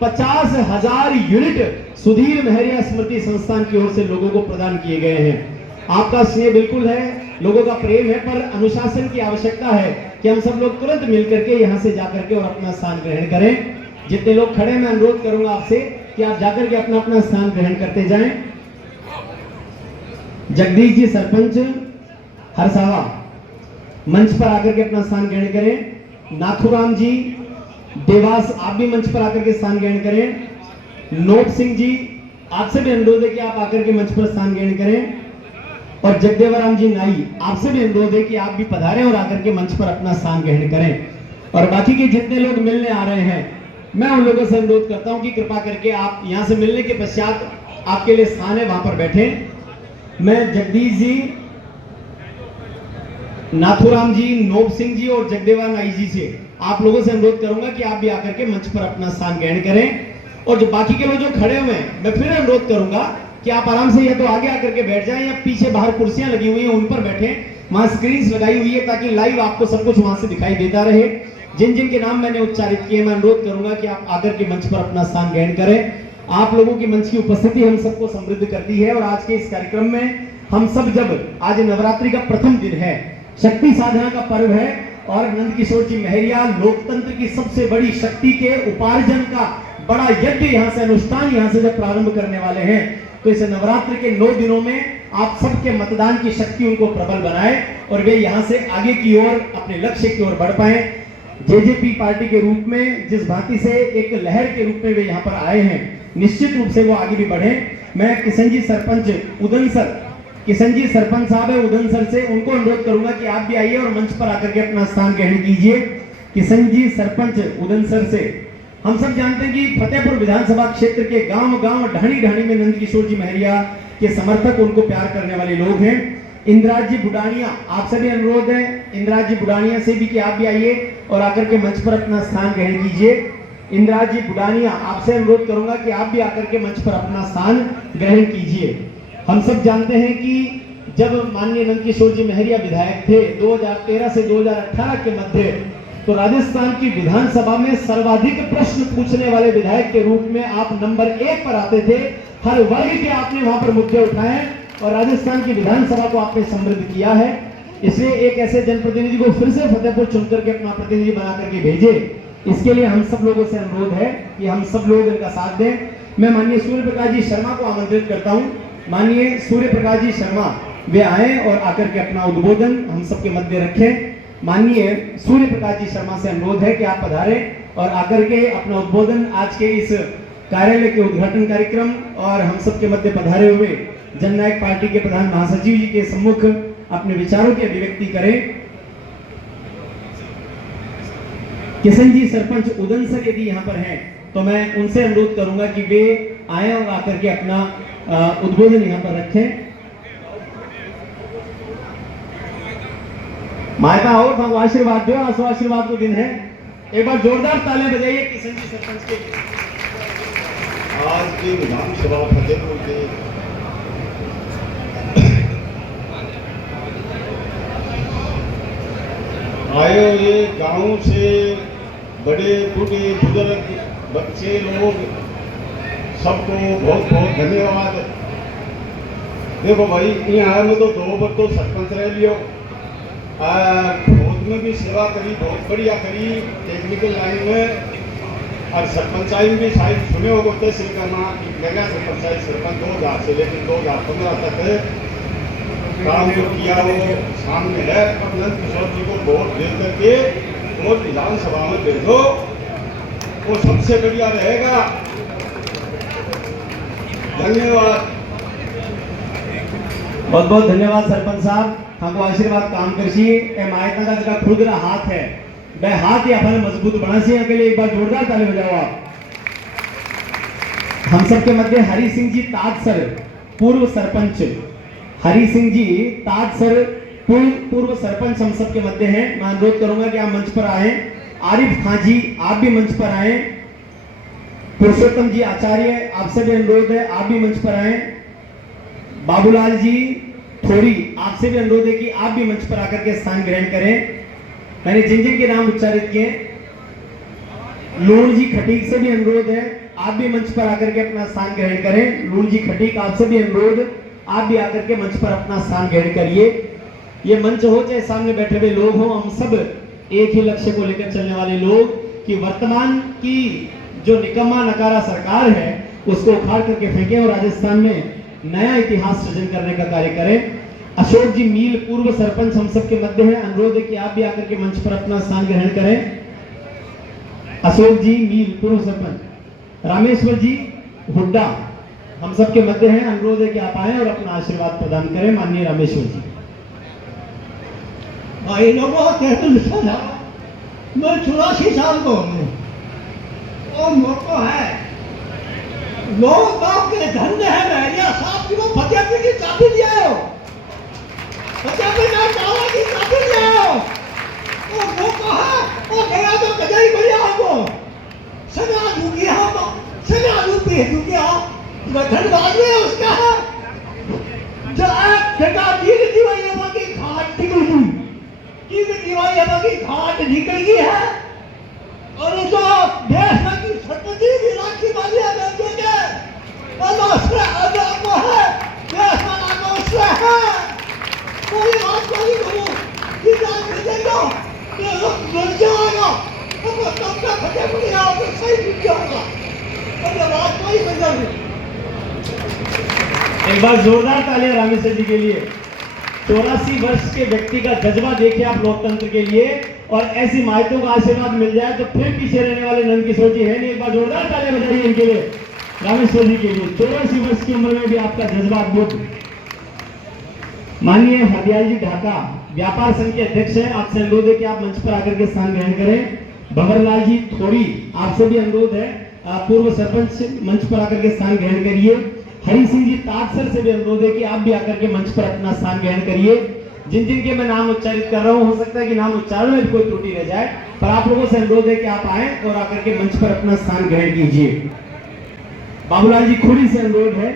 50,000 यूनिट सुधीर महरिया स्मृति संस्थान की ओर से लोगों को प्रदान किए गए हैं। आपका स्नेह बिल्कुल है, लोगों का प्रेम है, पर अनुशासन की आवश्यकता है कि हम सब लोग तुरंत मिलकर के यहाँ से जाकर के और अपना स्थान ग्रहण करें। जितने लोग खड़े, मैं अनुरोध करूंगा आपसे कि आप जाकर के अपना अपना स्थान ग्रहण करते जाएं। जगदीश जी सरपंच हरसावा मंच पर आकर के अपना स्थान ग्रहण करें। नाथुराम जी देवास, आप भी मंच पर आकर के स्थान ग्रहण करें। नोट सिंह जी, आपसे भी अनुरोध है कि आप आकर के मंच पर स्थान ग्रहण करें। और जगदेवराम जी नाई, आपसे भी अनुरोध है कि आप भी पधारें और आकर के मंच पर अपना स्थान ग्रहण करें। और बाकी के जितने लोग मिलने आ रहे हैं, मैं उन लोगों से अनुरोध करता हूं कि कृपा करके आप यहां से मिलने के पश्चात आपके लिए स्थान है, वहां पर बैठे। मैं जगदीश जी, नाथुराम जी, नोब सिंह जी और जगदेवा नाई जी से आप लोगों से अनुरोध करूंगा कि आप भी आकर के मंच पर अपना स्थान ग्रहण करें। और जो बाकी के लोग जो खड़े हुए हैं, मैं फिर अनुरोध करूंगा कि आप आराम से या तो आगे आकर के बैठ जाएं या पीछे बाहर कुर्सियां लगी हुई हैं उन पर बैठें। वहां स्क्रीन लगाई हुई है ताकि लाइव आपको सब कुछ वहां से दिखाई देता रहे। जिन जिन के नाम मैंने उच्चारित किए, मैं अनुरोध करूंगा कि आप आकर के मंच पर अपना स्थान ग्रहण करें। आप लोगों की मंच की उपस्थिति हम सबको समृद्ध करती है। और आज के इस कार्यक्रम में हम सब, जब आज नवरात्रि का प्रथम दिन है, शक्ति साधना का पर्व है, और नंद किशोर जी महरिया लोकतंत्र की सबसे बड़ी शक्ति के उपार्जन का बड़ा यज्ञ यहाँ से, अनुष्ठान यहाँ से जब प्रारंभ करने वाले हैं, तो इस नवरात्र के 9 दिनों में आप सबके मतदान की शक्ति उनको प्रबल बनाए और वे यहाँ से आगे की ओर अपने लक्ष्य की ओर बढ़ पाए। जेजेपी पार्टी के रूप में जिस भांति से एक लहर के रूप में वे यहाँ पर आए हैं, निश्चित रूप से वो आगे भी बढ़े। मैं किशन जी सरपंच उदनसर, किशन जी सरपंच साहब है उदनसर से, उनको अनुरोध करूंगा कि आप भी आइए और मंच पर आकर के अपना स्थान ग्रहण कीजिए। किशन जी सरपंच उदनसर से, हम सब जानते हैं कि फतेहपुर विधानसभा क्षेत्र के गांव-गांव, ढाणी-ढाणी में नंद किशोर जी महरिया के समर्थक, उनको प्यार करने वाले लोग हैं। इंद्राज जी बुडानिया, आपसे भी अनुरोध है, इंद्राज जी बुडानिया से भी कि आप भी आइए और आकर के मंच पर अपना स्थान ग्रहण कीजिए। इंद्राज जी बुडानिया, आपसे अनुरोध करूंगा कि आप भी आकर के मंच पर अपना स्थान ग्रहण कीजिए। हम सब जानते हैं कि जब माननीय नंद किशोर जी महरिया विधायक थे 2013 से 2018 के मध्य, तो राजस्थान की विधानसभा में सर्वाधिक प्रश्न पूछने वाले विधायक के रूप में आप नंबर 1 पर आते थे। हर वर्ग के आपने वहां पर मुद्दे उठाए और राजस्थान की विधानसभा को आपने समृद्ध किया है। इसलिए एक ऐसे जनप्रतिनिधि को फिर से फतेहपुर चुनकर के अपना प्रतिनिधि बना करके भेजे, इसके लिए हम सब लोगों से अनुरोध है कि हम सब लोग इनका साथ दें। मैं माननीय सूर्य प्रकाश जी शर्मा को आमंत्रित करता हूं। माननीय सूर्य प्रकाश जी शर्मा वे आए और आकर के अपना उद्बोधन हम सबके मध्य रखें। माननीय सूर्य प्रकाश जी शर्मा से अनुरोध है कि आप पधारें और आकर के अपना उद्बोधन आज के इस कार्यालय के उद्घाटन कार्यक्रम और हम सबके मध्य पधारे हुए जननायक पार्टी के प्रधान महासचिव जी के सम्मुख अपने विचारों की अभिव्यक्ति करें। किशन जी सरपंच उदनसर यदि यहाँ पर हैं तो मैं उनसे अनुरोध करूंगा कि वे आए और आकर के अपना उद्बोधन यहाँ पर रखें। मायका और था आशीर्वाद दो, आशीर्वाद को दिन है। एक बार जोरदार तालियां बजाइए किशन जी सरपंच के लिए। आज के विधानसभा फतेहपुर के आए हुए गांव से बड़े बूढ़े बुजुर्ग बच्चे लोग सबको बहुत बहुत धन्यवाद। देखो भाई, यहाँ में तो 2 बार तो सरपंच रह लियो, फौज में भी सेवा करी, बहुत बढ़िया करी, टेक्निकल लाइन में और सरपंचाई में भी शायद सुने होगा तहसील का नाम गंगा सरपंचाई सरपंच 2000 से लेकर 2015 तक काम जो किया वो सामने है। पर नंद किशोर जी को वोट दे करके और विधानसभा में भेजो, वो सबसे बढ़िया रहेगा। धन्यवाद। बहुत बहुत धन्यवाद सरपंच साहब, हमको आशीर्वाद काम करसी ए मायता का जगह खुद रहा हाथ है बे हाथ या फल मजबूत बना सी के लिए एक बार जोरदार ताली बजाओ आप। हम सबके मध्य हरि सिंह जी ताज सर पूर्व सरपंच, हरि सिंह जी ताज सर पूर्व सरपंच हम सबके मध्य हैं। मैं अनुरोध करूंगा कि आप मंच पर आए। आरिफ खां जी आप भी मंच पर आए। पुरुषोत्तम जी आचार्य आपसे भी अनुरोध है आप भी मंच पर आए। बाबूलाल जी थोड़ी आपसे भी अनुरोध है कि आप भी मंच पर आकर के स्थान ग्रहण करें। मैंने जिन जिन के नाम उच्चारित किए, लूण जी खटीक से भी अनुरोध है आप भी मंच पर आकर के अपना स्थान ग्रहण करें। लूण जी खटीक आपसे भी अनुरोध आप भी आकर के मंच पर अपना स्थान ग्रहण करिए। ये मंच हो चाहे सामने बैठे हुए लोग हो, हम सब एक ही लक्ष्य को लेकर चलने वाले लोग कि वर्तमान की जो निकम्मा नकारा सरकार है उसको उखाड़ करके फेंकें और राजस्थान में नया इतिहास सृजन करने का कार्य करें। अशोक जी मील पूर्व सरपंच हम सबके मध्य हैं, अनुरोध है कि आप भी आकर के मंच पर अपना स्थान ग्रहण करें। अशोक जी मील पूर्व सरपंच। रामेश्वर जी हुड्डा हम सबके मध्य हैं, अनुरोध है कि आप आए और अपना आशीर्वाद प्रदान करें। माननीय रामेश्वर जी। भाई लोगों कहते लिखा मैं 84 साल का हूँ और मोको है लोग बाप के धंधे है महरिया साहब की वो फतेहपुर की चाबी ले आओ, फतेहपुर का चावल की चाबी ले आओ। वो मोको है वो गया तो गजाई भैया वो सगा दूंगी हम सगा दूंगी दूंगी हम धन्यवाद में उसका है जो एक जगह जीत दीवाई बाकी घाट निकल गई की दीवाई बाकी घाट निकल गई है और जो देश में की सरपंची की राखी वाली है जो के वाला से आजाद है देश में नाम से है कोई बात नहीं करो कि जान भेजेगा ये लोग मर जाएगा तो तब तक फटे पड़ी आओ तो सही मिल जाएगा और ये बात कोई नहीं। एक बार जोरदार तालियां रामेश्वर जी के लिए। 84 वर्ष के व्यक्ति का जज्बा देखिए आप लोकतंत्र के लिए, और ऐसी मायतों का आशीर्वाद मिल जाए तो फिर पीछे रहने वाले नंद किशोर जी है नहीं। एक बार जोरदार तालियां बजाइए इनके लिए, रामेश्वर जी के लिए। 84 वर्ष की उम्र में भी आपका जज्बा अद्भुत। माननीय हरदयाल जी ढाका व्यापार संघ के अध्यक्ष हैं, आपसे अनुरोध है कि आप मंच पर आकर के स्थान ग्रहण करें। भंवरलाल जी थोड़ी आपसे भी अनुरोध है, पूर्व सरपंच मंच पर आकर के स्थान ग्रहण करिए। हरि सिंह जी ताज सर से भी अनुरोध है कि आप भी आकर के मंच पर अपना स्थान ग्रहण करिए। जिन जिन के मैं नाम उच्चारित कर रहा हूं हो सकता है कि नाम उच्चारण में भी कोई त्रुटि रह जाए, पर आप लोगों से अनुरोध है कि आप आए और आकर के मंच पर अपना स्थान ग्रहण कीजिए। बाबूलाल जी खुड़ी से अनुरोध है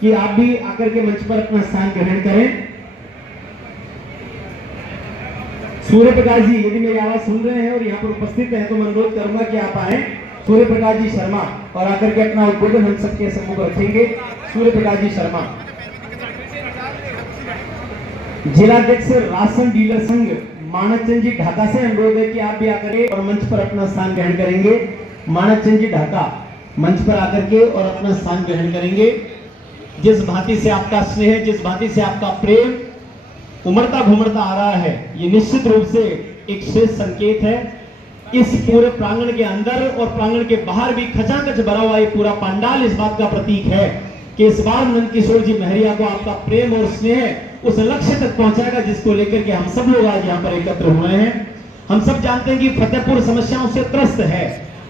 कि आप भी आकर के मंच पर अपना स्थान ग्रहण करें। सूर्य प्रकाश जी यदि मेरी आवाज सुन रहे हैं और यहाँ पर उपस्थित हैं तो मैं अनुरोध करूंगा कि आप आए। सूर्य प्रकाश जी शर्मा और आकर के अपना उद्बोधन हम सबके सम्मुख रखेंगे। सूर्य प्रकाश जी शर्मा। जिलाध्यक्ष राशन डीलर संघ मानचंद जी ढाका से अनुरोध है कि आप भी आकर और मंच पर अपना स्थान ग्रहण करेंगे। मानचंद जी ढाका मंच पर आकर के और अपना स्थान ग्रहण करेंगे। जिस भांति से आपका स्नेह, जिस भांति से आपका प्रेम उमड़ता घुमड़ता आ रहा है, ये निश्चित रूप से एक श्रेष्ठ संकेत है। इस पूरे प्रांगण के अंदर और प्रांगण के बाहर भी खचाखच भरा हुआ ये पूरा पंडाल इस बात का प्रतीक है कि इस बार नंद किशोर जी महरिया को आपका प्रेम और स्नेह उस लक्ष्य तक पहुंचाएगा जिसको लेकर के हम सब लोग आज यहाँ पर एकत्र हुए हैं। हम सब जानते हैं कि फतेहपुर समस्याओं से त्रस्त है।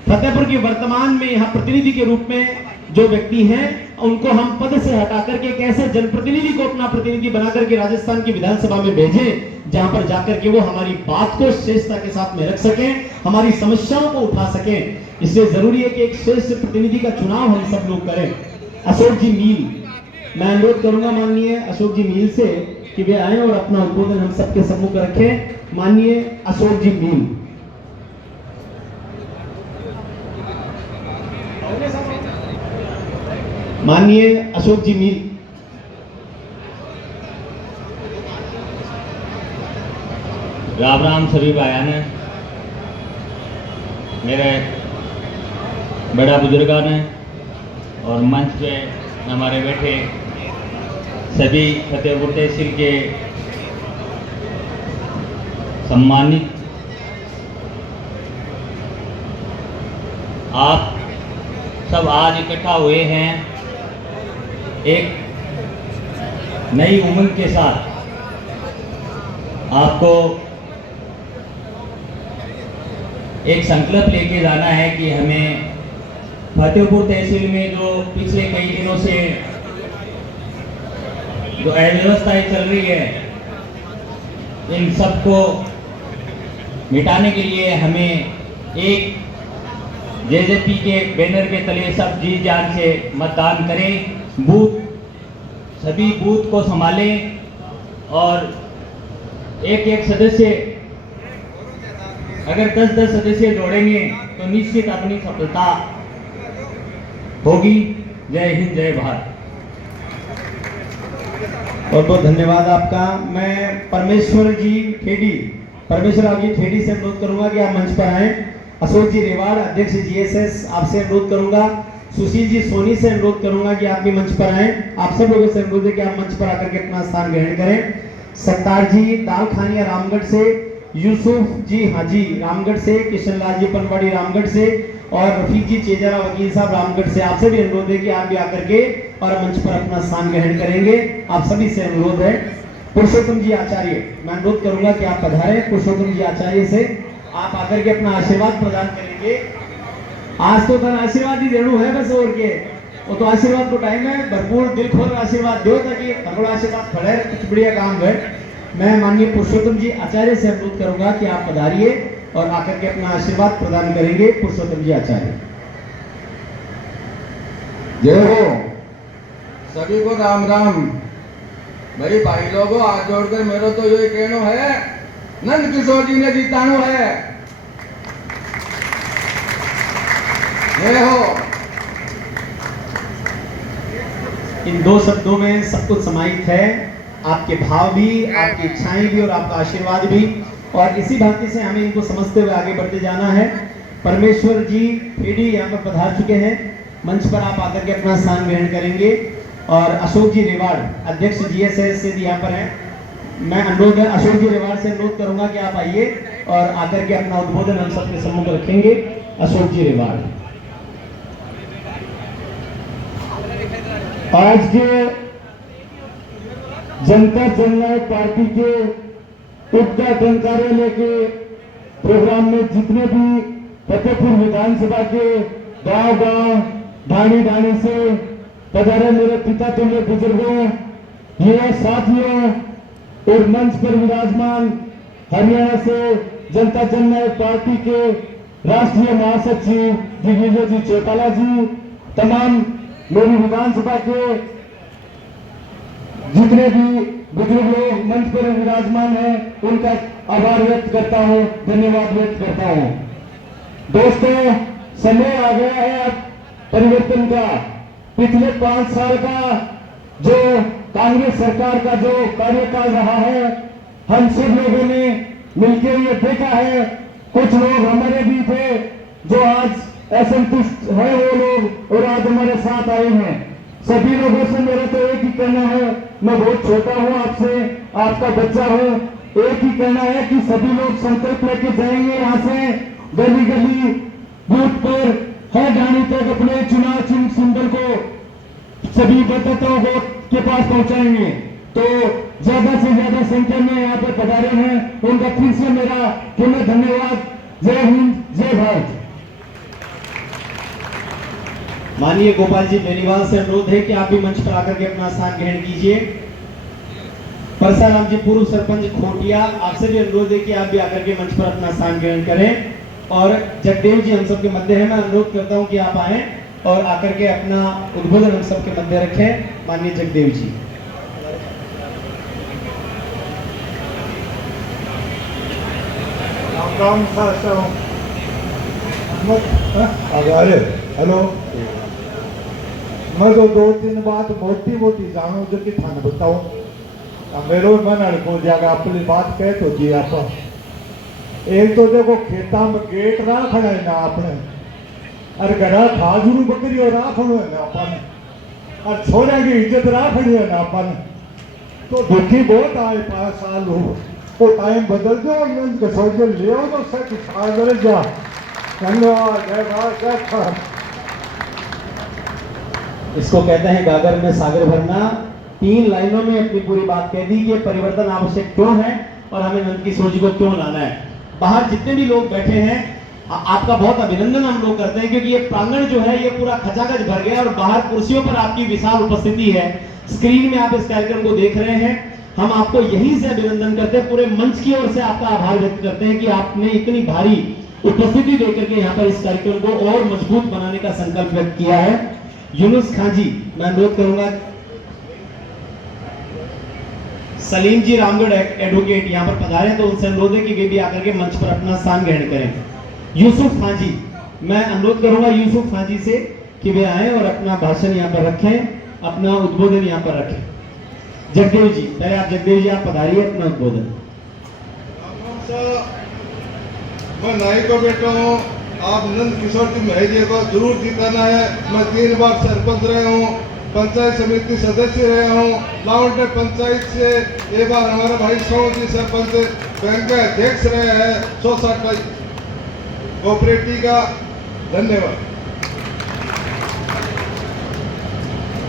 फतेहपुर की वर्तमान में यहाँ प्रतिनिधि के रूप में जो व्यक्ति हैं उनको हम पद से हटा करके एक ऐसे जनप्रतिनिधि को अपना प्रतिनिधि बनाकर के राजस्थान की विधानसभा में भेजें जहां पर जाकर के वो हमारी बात को श्रेष्ठता के साथ में रख सकें, हमारी समस्याओं को उठा सकें। इसलिए जरूरी है कि एक श्रेष्ठ प्रतिनिधि का चुनाव हम सब लोग करें। अशोक जी मील, मैं अनुरोध करूंगा माननीय अशोक जी मील से कि वे आए और अपना उद्बोधन हम सबके सम्मुख रखें। माननीय अशोक जी मील। माननीय अशोक जी मील। राम राम सभी भाइयों ने। मेरे बड़ा बुजुर्गान है और मंच पे हमारे बैठे सभी फतेहपुर तहसील के सम्मानित आप सब आज इकट्ठा हुए हैं एक नई उमंग के साथ। आपको एक संकल्प लेके जाना है कि हमें फतेहपुर तहसील में जो पिछले कई दिनों से जो अव्यवस्थाएं चल रही है, इन सबको मिटाने के लिए हमें एक जेजेपी के बैनर के तले सब जी जान से मतदान करें, सभी बूथ को संभालें और एक एक सदस्य अगर 10-10 सदस्य जोड़ेंगे तो निश्चित अपनी सफलता होगी। जय हिंद, जय भारत। बहुत बहुत धन्यवाद आपका। मैं परमेश्वर जी ठेडी से अनुरोध करूंगा कि आप मंच पर आए। अशोक जी रेवाड़ अध्यक्ष जीएसएस आपसे अनुरोध करूंगा। सुशील जी सोनी से अनुरोध करूंगा कि आप भी मंच पर आए। आप सब लोगों से अनुरोध है कि आप मंच पर आकर के अपना स्थान ग्रहण करें। सत्तार जी दाल खानिया रामगढ़ से, यूसुफ जी हाजी रामगढ़ से, किशन लाल जी पनवाड़ी रामगढ़ से और रफीक जी चेजरा वकील साहब रामगढ़ से। आपसे भी अनुरोध है कि आप भी आकर के और मंच पर अपना स्थान ग्रहण करेंगे। आप सभी से अनुरोध है। पुरुषोत्तम जी आचार्य, मैं अनुरोध करूंगा कि आप पधारे। पुरुषोत्तम जी आचार्य से आप आकर के अपना आशीर्वाद प्रदान करेंगे। आज तो कल आशीर्वाद ही देना है बस, और के वो तो आशीर्वाद को टाइम है। भरपूर दिल खोल आशीर्वाद दो ताकि थोड़ा आशीर्वाद खड़े कुछ बढ़िया काम है। मैं माननीय पुरुषोत्तम जी आचार्य से अनुरोध करूंगा कि आप पधारिए और आकर के अपना आशीर्वाद प्रदान करेंगे। पुरुषोत्तम जी आचार्य। जय हो, सभी को राम राम। भाई लोगों, हाथ जोड़कर मेरा तो ये कहना है, नंद किशोर जी ने जीतानो है। जय हो। इन दो शब्दों में सब कुछ समाहित है, आपके भाव भी, आपकी इच्छाएं भी और आपका आशीर्वाद भी। और इसी भांति से हमें इनको समझते हुए आगे बढ़ते जाना है। परमेश्वर जी पीडी यहाँ पर पधार चुके हैं। मंच पर आप आकर के अपना स्थान ग्रहण करेंगे। और अशोक जी रेवाड़ अध्यक्ष जीएसएस से यहाँ पर हैं। मैं अनुरोध है अशोक जी रेवाड़ से अनुरोध करूंगा कि आप आइए और आकर के अपना उद्बोधन हम सबके सम्मुख रखेंगे। अशोक जी रेवाड़। आज के जनता जननायक पार्टी के उद्घाटन कार्यालय के प्रोग्राम में जितने भी फतेहपुर विधानसभा के गांव ढाणी ढाणी से पधारे मेरे पिता तुल्य बुजुर्गों, युवा साथियों और मंच पर विराजमान हरियाणा से जनता जननायक पार्टी के राष्ट्रीय महासचिव दिग्विजय जी चौटाला जी, तमाम मेरी विधानसभा के जितने भी बुजुर्ग लोग मंच पर विराजमान हैं, उनका आभार व्यक्त करता हूं, धन्यवाद व्यक्त करता हूं। दोस्तों, समय आ गया है अब परिवर्तन का। पिछले 5 साल का जो कांग्रेस सरकार का जो कार्यकाल रहा है, हम सब लोगों ने मिलकर ये देखा है। कुछ लोग हमारे भी थे जो आज असंतुष्ट है वो लोग, और आज हमारे साथ आए हैं। सभी लोगों से मेरा तो एक ही कहना है, मैं बहुत छोटा हूं आपसे, आपका बच्चा हूं, एक ही कहना है कि सभी लोग संकल्प लेके जाएंगे यहाँ से, गली गली बूथ पर है ढाणी तक अपने चुनाव चिन्ह सिंबल को सभी मतदाताओं के पास पहुंचाएंगे। तो ज्यादा से ज्यादा संख्या में यहाँ पर पधारे हैं, उनका फिर से मेरा पुनः धन्यवाद। जय हिंद, जय भारत। माननीय गोपाल जी बेनीवाल से अनुरोध है कि आप भी मंच पर आकर के अपना स्थान ग्रहण कीजिए। परसाराम जी पूर्व सरपंच खोटिया, आपसे भी अनुरोध है कि आप भी आकर के मंच पर अपना स्थान ग्रहण करें। और जगदेव जी हम सबके मध्य है, मैं अनुरोध करता हूं कि आप आए और आकर के अपना उद्बोधन हम सबके मध्य रखें। माननीय जगदेव जी। राम हेलो, मैं तो 2-3 बात मोटी मोटी जानू जो कि थाने बताऊं। मेरो मन को जाएगा अपनी बात कहे तो जी आप एक तो देखो खेता में गेट ना खड़ा है ना आपने, और घरा खाजरू बकरी और राखणो है ना अपन और छोरे की इज्जत राखनी है ना अपन तो दुखी बहुत आए 5 साल हो वो टाइम बदल दो और मैं कसौट ले आओ तो सर कुछ जा धन्यवाद जय भारत जय भारत। इसको कहते हैं गागर में सागर भरना। 3 लाइनों में अपनी पूरी बात कह दी कि परिवर्तन आवश्यक क्यों है और हमें नंद की सोच को क्यों लाना है। बाहर जितने भी लोग बैठे हैं आपका बहुत अभिनंदन हम लोग करते हैं क्योंकि ये प्रांगण जो है ये पूरा खचाखच भर गया और बाहर कुर्सियों पर आपकी विशाल उपस्थिति है। स्क्रीन में आप इस कार्यक्रम को देख रहे हैं। हम आपको यहीं से अभिनंदन करते हैं, पूरे मंच की ओर से आपका आभार व्यक्त करते हैं कि आपने इतनी भारी उपस्थिति देकर के यहाँ पर इस कार्यक्रम को और मजबूत बनाने का संकल्प व्यक्त किया है। यूनुस खान जी, मैं अनुरोध करूंगा सलीम जी रामगढ़ एडवोकेट यहाँ पर पधारे तो उनसे अनुरोध है कि वे भी आकर के मंच पर अपना स्थान ग्रहण करें। यूसुफ खान जी, मैं अनुरोध करूंगा यूसुफ खान जी से कि वे आए और अपना भाषण यहाँ पर रखें, अपना उद्बोधन यहाँ पर रखें। जगदेव जी, पहले आप जगदेव जी आप पधारिए अपना उद्बोधन। मैं नाई को बेटा हूँ, आप नंद किशोर जी महजिया को जरूर जिताना है। मैं 3 बार सरपंच रहा हूँ, पंचायत समिति सदस्य रहा हूँ, लावंटे पंचायत से एक बार हमारा भाई सौ जी सरपंच बैंक का अध्यक्ष रहे हैं, 160 कोऑपरेटिव का। धन्यवाद।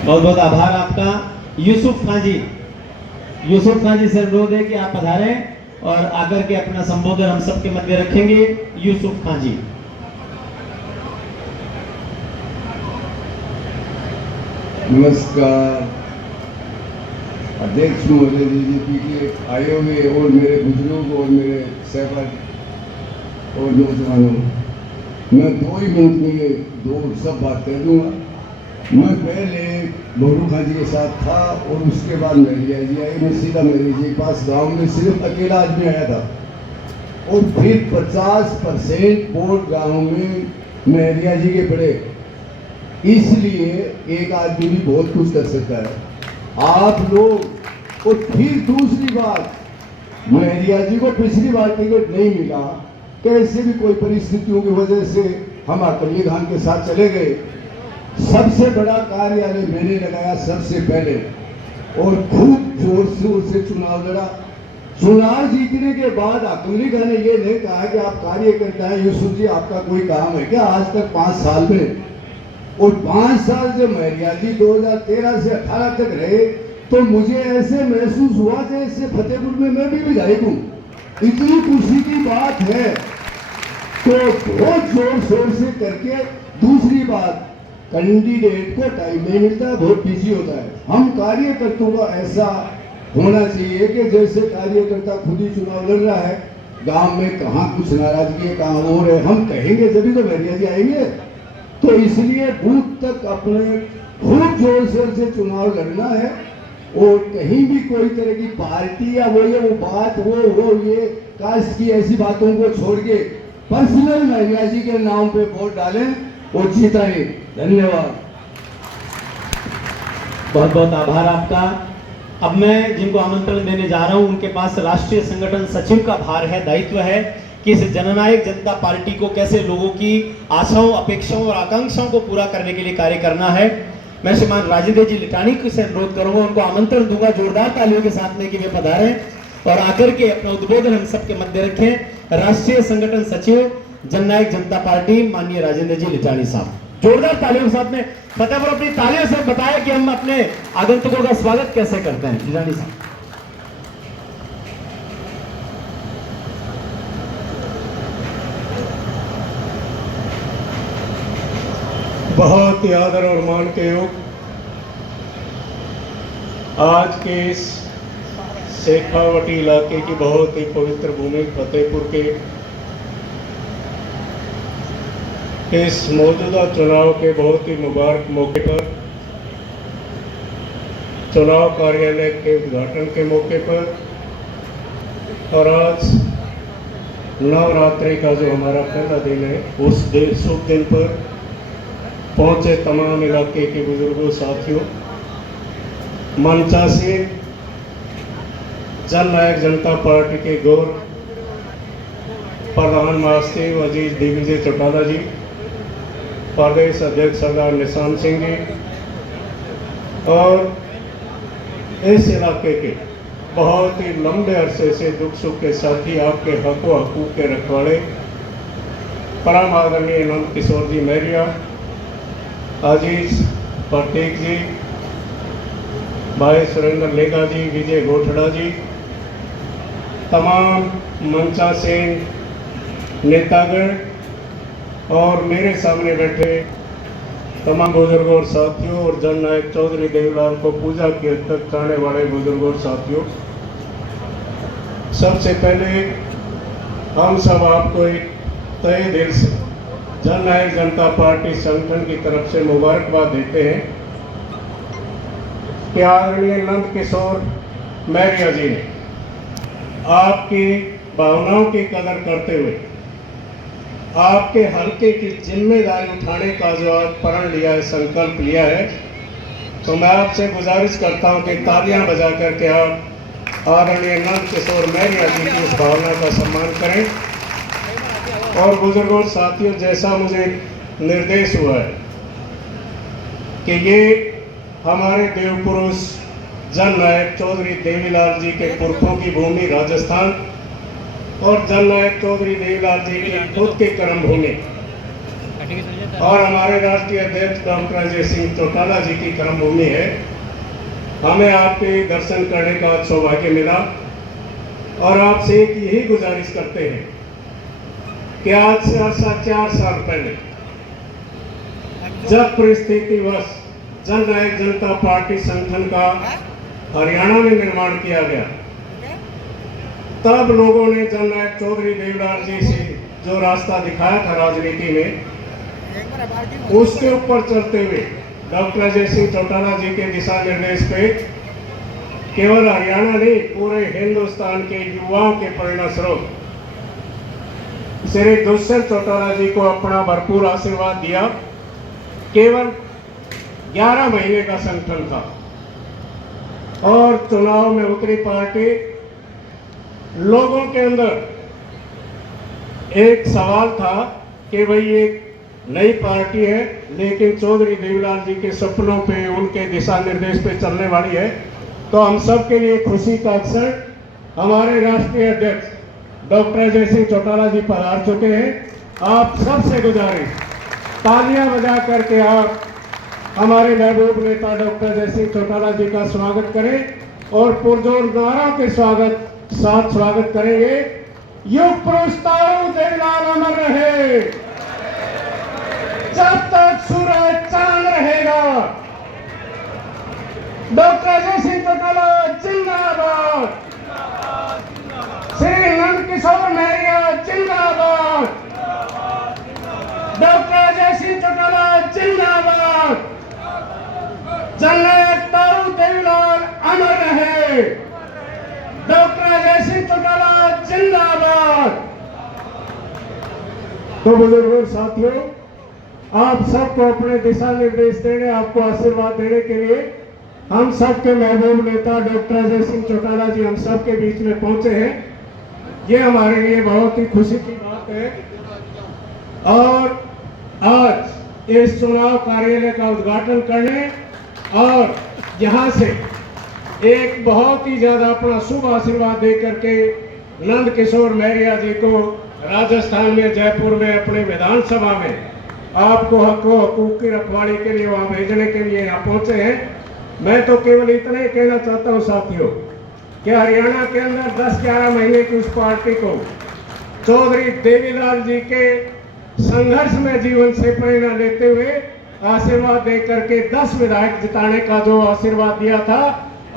बहुत बहुत आभार आपका। यूसुफ खान जी, यूसुफ खान जी से अनुरोध है कि आप पधारें और आकर के अपना संबोधन हम सबके मध्य रखेंगे। यूसुफ खान जी। नमस्कार अध्यक्ष महोदय, बीजेपी के आए हुए और मेरे बुजुर्ग और मेरे सहपाठी और नौजवानों, मैं 2 ही मिनट में ये 2 सब बात कह दूंगा। मैं पहले बबलू खान जी के साथ था और उसके बाद महरिया जी आए। मैं सीधा महरिया जी के पास गाँव में सिर्फ अकेला आदमी आया था और फिर 50% वोट गाँव में महरिया जी के पड़े। इसलिए एक आदमी भी बहुत कुछ कर सकता है। आप लोग और फिर दूसरी बात, महरिया जी को पिछली बार टिकट नहीं मिला, कैसे भी कोई परिस्थितियों की वजह से हम अकली खान के साथ चले गए। सबसे बड़ा कार्यालय मैंने लगाया सबसे पहले और खूब जोर शोर से चुनाव लड़ा। चुनाव जीतने के बाद अकली खान ने ये नहीं कहा कि आप कार्यकर्ता हैं यूसुफ जी, आपका कोई काम है क्या आज तक 5 साल में। और 5 साल जब महरिया जी 2013 से 18 तक रहे तो मुझे ऐसे महसूस हुआ जैसे फतेहपुर में मैं भी विधायक हूँ। इतनी खुशी की बात है। तो बहुत जोर शोर से करके, दूसरी बात कैंडिडेट को टाइम नहीं मिलता, बहुत बिजी होता है। हम कार्यकर्ताओं का ऐसा होना चाहिए कि जैसे कार्यकर्ता खुद ही चुनाव लड़ रहा है, गांव में कहाँ कुछ नाराजगी है, कहाँ और है, हम कहेंगे जब तो महरिया जी आएंगे। तो इसलिए बूथ तक अपने खूब जोर शोर से चुनाव लड़ना है और कहीं भी कोई तरह की पार्टी या वो बात वो ये कास्ट की ऐसी बातों को छोड़ के पर्सनल महरिया जी के नाम पे वोट डालें और जिताएं। धन्यवाद। बहुत बहुत आभार आपका। अब मैं जिनको आमंत्रण देने जा रहा हूं उनके पास राष्ट्रीय संगठन सचिव का भार है, दायित्व है कि इस जननायक जनता पार्टी को कैसे लोगों की आशाओं, अपेक्षाओं और आकांक्षाओं को पूरा करने के लिए कार्य करना है। मैं श्रीमान राजेंद्र जी लिटानी से अनुरोध करूंगा, उनको आमंत्रण दूंगा जोरदार तालियों के साथ में कि वे पधारें और आकर के अपना उद्बोधन हम सबके मध्य रखें। राष्ट्रीय संगठन सचिव जननायक जनता पार्टी माननीय राजेंद्र जी लिटानी साहब, जोरदार तालियों के साथ में फतेहपुर अपनी तालियों से बताया कि हम अपने आगंतुकों का स्वागत कैसे करते हैं। लिटानी साहब। बहुत ही आदर और मान के योग आज के इस शेखावटी इलाके की बहुत ही पवित्र भूमि फतेहपुर के इस मौजूदा चुनाव के बहुत ही मुबारक मौके पर, चुनाव कार्यालय के उद्घाटन के मौके पर और आज नवरात्रि का जो हमारा पहला दिन है उस शुभ दिन पर पहुंचे तमाम इलाके के बुजुर्गों, साथियों, मंचासी जननायक जनता पार्टी के गौर प्रधान महासचिव अजीज दिग्विजय चौटाला जी, प्रदेश अध्यक्ष सरदार निशान सिंह जी और इस इलाके के बहुत ही लंबे अरसे से दुख सुख के साथी, आपके हकूक़ के रखवाले परम आदरणीय नंद किशोर जी मौर्य, आजीज प्रतीक जी, भाई सुरेंद्र लेगा जी, विजय गोठड़ा जी, तमाम मंचासीन नेतागण और मेरे सामने बैठे तमाम बुजुर्गों और साथियों और जननायक चौधरी देवीलाल को पूजा के हद तक चाहने वाले बुजुर्गों और साथियों, सबसे पहले हम सब आपको एक तहे दिल से जननायक जनता पार्टी संगठन की तरफ से मुबारकबाद देते हैं कि आदरणीय नंद किशोर मौर्य जी ने आपकी भावनाओं की कदर करते हुए आपके हल्के की जिम्मेदारी उठाने का जो आज प्रण लिया है, संकल्प लिया है, तो मैं आपसे गुजारिश करता हूं कि तालियां बजा करके आप आदरणीय नंद किशोर मौर्य जी की इस भावना का सम्मान करें। और बुजुर्गों साथियों, जैसा मुझे निर्देश हुआ है कि ये हमारे देव पुरुष जननायक चौधरी देवीलाल जी के पुरखों की भूमि राजस्थान और जननायक चौधरी देवीलाल जी की खुद की कर्म भूमि और हमारे राष्ट्रीय अध्यक्ष डॉक्टर अजय सिंह चौटाला जी की कर्म भूमि है। हमें आपके दर्शन करने का सौभाग्य मिला और आपसे एक यही गुजारिश करते हैं कि आज से 4 साल पहले जब परिस्थितिवश जननायक जनता पार्टी संगठन का हरियाणा में निर्माण किया गया, तब लोगों ने जननायक चौधरी देवीलाल जी से जो रास्ता दिखाया था राजनीति में, उसके ऊपर चलते हुए डॉक्टर अजय सिंह चौटाला जी के दिशा निर्देश पे केवल हरियाणा नहीं, पूरे हिंदुस्तान के युवाओं के प्रेरणा स्रोत श्री दुष्यंत चौटाला जी को अपना भरपूर आशीर्वाद दिया। केवल 11 महीने का संगठन था और चुनाव में उतरी पार्टी। लोगों के अंदर एक सवाल था कि भाई एक नई पार्टी है, लेकिन चौधरी देवीलाल जी के सपनों पे, उनके दिशा निर्देश पे चलने वाली है। तो हम सब के लिए खुशी का अवसर हमारे राष्ट्रीय अध्यक्ष डॉक्टर अजय सिंह चौटाला जी पधार चुके हैं। आप सबसे गुजारिश, तालियां बजा करके आप हमारे महबूब नेता डॉक्टर अजय सिंह चौटाला जी का स्वागत करें और पुरजोर नारों के साथ स्वागत करेंगे। युग पुरुष तारू देवीलाल अमर रहे, जब तक सूरज चांद रहेगा। डॉक्टर अजय सिंह चौटाला जिंदाबाद, श्री नंद किशोर मौर्य जिंदाबाद, डॉक्टर अजय सिंह चौटाला जिंदाबाद, जननायक तारू देवीलाल अमर रहे, डॉक्टर अजय सिंह चौटाला जिंदाबाद। तो बुजुर्गों साथियों, आप सबको अपने दिशा निर्देश देने, आपको आशीर्वाद देने के लिए हम सबके महबूब नेता डॉक्टर अजय सिंह चौटाला जी हम सबके बीच में पहुंचे हैं। ये हमारे लिए बहुत ही खुशी की बात है। और आज इस चुनाव कार्यालय का उद्घाटन करने और यहाँ से एक बहुत ही ज्यादा अपना शुभ आशीर्वाद दे करके नंद किशोर मौर्य जी को राजस्थान में जयपुर में अपने विधानसभा में आपको हकूक़ की रखवाली के लिए वहां भेजने के लिए यहाँ पहुंचे हैं। मैं तो केवल इतना ही कहना चाहता हूँ साथियों कि हरियाणा के अंदर 10-11 महीने की उस पार्टी को चौधरी देवीलाल जी के संघर्ष में जीवन से प्रेरणा लेते हुए आशीर्वाद दे करके 10 विधायक जिताने का जो आशीर्वाद दिया था,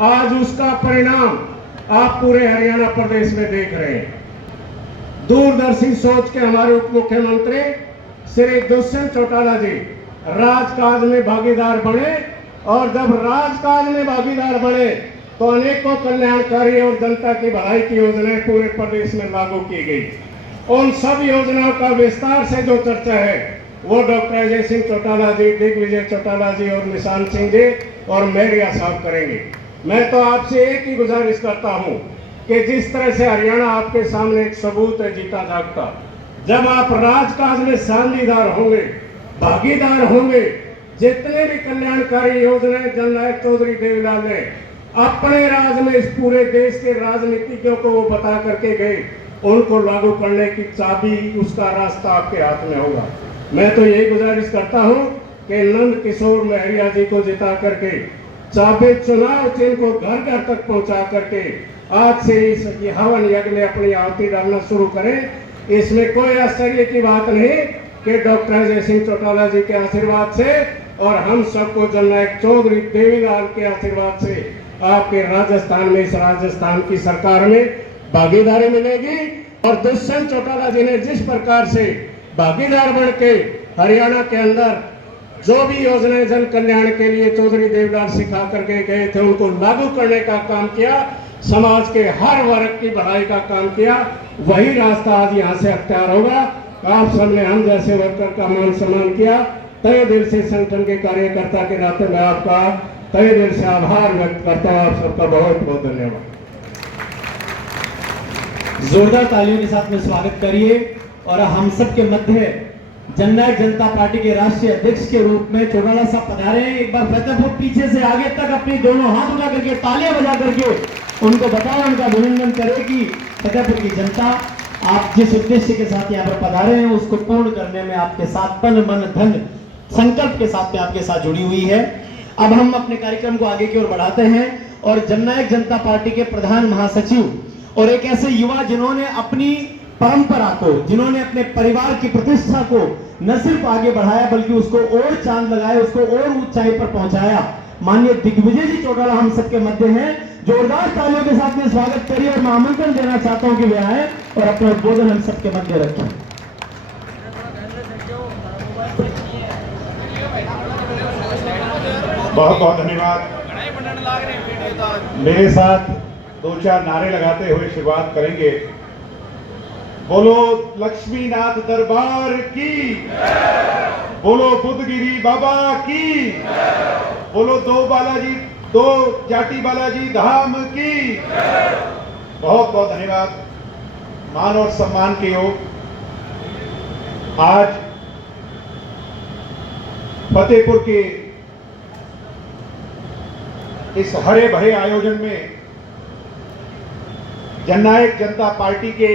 आज उसका परिणाम आप पूरे हरियाणा प्रदेश में देख रहे हैं। दूरदर्शी सोच के हमारे उप मुख्यमंत्री श्री दुष्यंत चौटाला जी राजकाज में भागीदार बने और जब राजकाज में भागीदार बने तो अनेकों कल्याणकारी और जनता की भलाई की योजनाएं पूरे प्रदेश में लागू की गई। उन सब योजनाओं का विस्तार से जो चर्चा है वो डॉक्टर अजय सिंह चौटाला जी, दिग्विजय चौटाला जी और निशान सिंह जी और मौर्य साहब करेंगे। मैं तो आपसे एक ही गुजारिश करता हूं कि जिस तरह से हरियाणा आपके सामने एक सबूत है जीता जागता, जब आप राजकाज में साझीदार होंगे भागीदार होंगे। जितने भी कल्याणकारी योजनाएं जननायक चौधरी देवीलाल ने अपने राज में इस पूरे देश के राजनीतिज्ञों को वो बता करके गए, उनको लागू करने की चाबी, उसका रास्ता आपके हाथ में होगा। मैं तो यही गुजारिश करता हूं कि नंद किशोर महरिया जी को जिता करके चाबी चुनाव चिन्ह को घर घर तक पहुंचा करके आज से इस हवन यज्ञ में अपनी आहुति डालना शुरू करें। इसमें कोई आश्चर्य की बात नहीं कि डॉक्टर अजय सिंह चौटाला जी के आशीर्वाद से और हम सबको जननायक चौधरी देवीलाल के आशीर्वाद से आपके राजस्थान में, इस राजस्थान की सरकार में भागीदारी मिलेगी। और दुष्यंत चौटाला जी ने जिस प्रकार से भागीदार बन के हरियाणा के अंदर जो भी योजनाएं जन कल्याण के लिए चौधरी देवीलाल सिखा करके गए थे, उनको लागू करने का काम किया, समाज के हर वर्ग की भलाई का काम किया, वही रास्ता आज यहाँ से अख्तियार होगा। आप सबने हम जैसे वर्कर का मान सम्मान किया। तहे दिल से संगठन के कार्यकर्ता के नाते मैं आपका तहे दिल से आभार व्यक्त करता हूँ। आप सबका बहुत बहुत धन्यवाद। जोरदार तालियों के साथ में स्वागत करिए। और हम सब के मध्य जननायक जनता पार्टी के राष्ट्रीय अध्यक्ष के रूप में चौटाला साहब पधारे हैं। एक बार फतेहपुर पीछे से आगे तक अपनी दोनों हाथ उठा करके तालियां बजा करके उनको बताएं, उनका अभिनंदन करें कि फतेहपुर की जनता आप जिस उद्देश्य के साथ यहाँ पर पधारे हैं उसको पूर्ण करने में आपके साथ तन मन धन संकल्प के साथ में आपके साथ जुड़ी हुई है। अब हम अपने कार्यक्रम को आगे की ओर बढ़ाते हैं और जननायक जनता पार्टी के प्रधान महासचिव और एक ऐसे युवा जिन्होंने अपनी परंपरा को, जिन्होंने अपने परिवार की प्रतिष्ठा को न सिर्फ आगे बढ़ाया बल्कि उसको और चांद लगाया, उसको और ऊंचाई पर पहुंचाया, माननीय दिग्विजय जी चौटाला हम सबके मध्य हैं। जोरदार तालियों के साथ में स्वागत करिए और मैं आमंत्रण देना चाहता हूं कि वे आए और अपना उद्बोधन हम सबके मध्य रखें। बहुत बहुत धन्यवाद। मेरे साथ दो चार नारे लगाते हुए शुरुआत करेंगे। बोलो लक्ष्मीनाथ दरबार की, बोलो बुद्धगिरी बाबा की, बोलो दो जाटी बालाजी धाम की। बहुत बहुत धन्यवाद। मान और सम्मान के योग आज फतेहपुर के इस हरे भरे आयोजन में जननायक जनता पार्टी के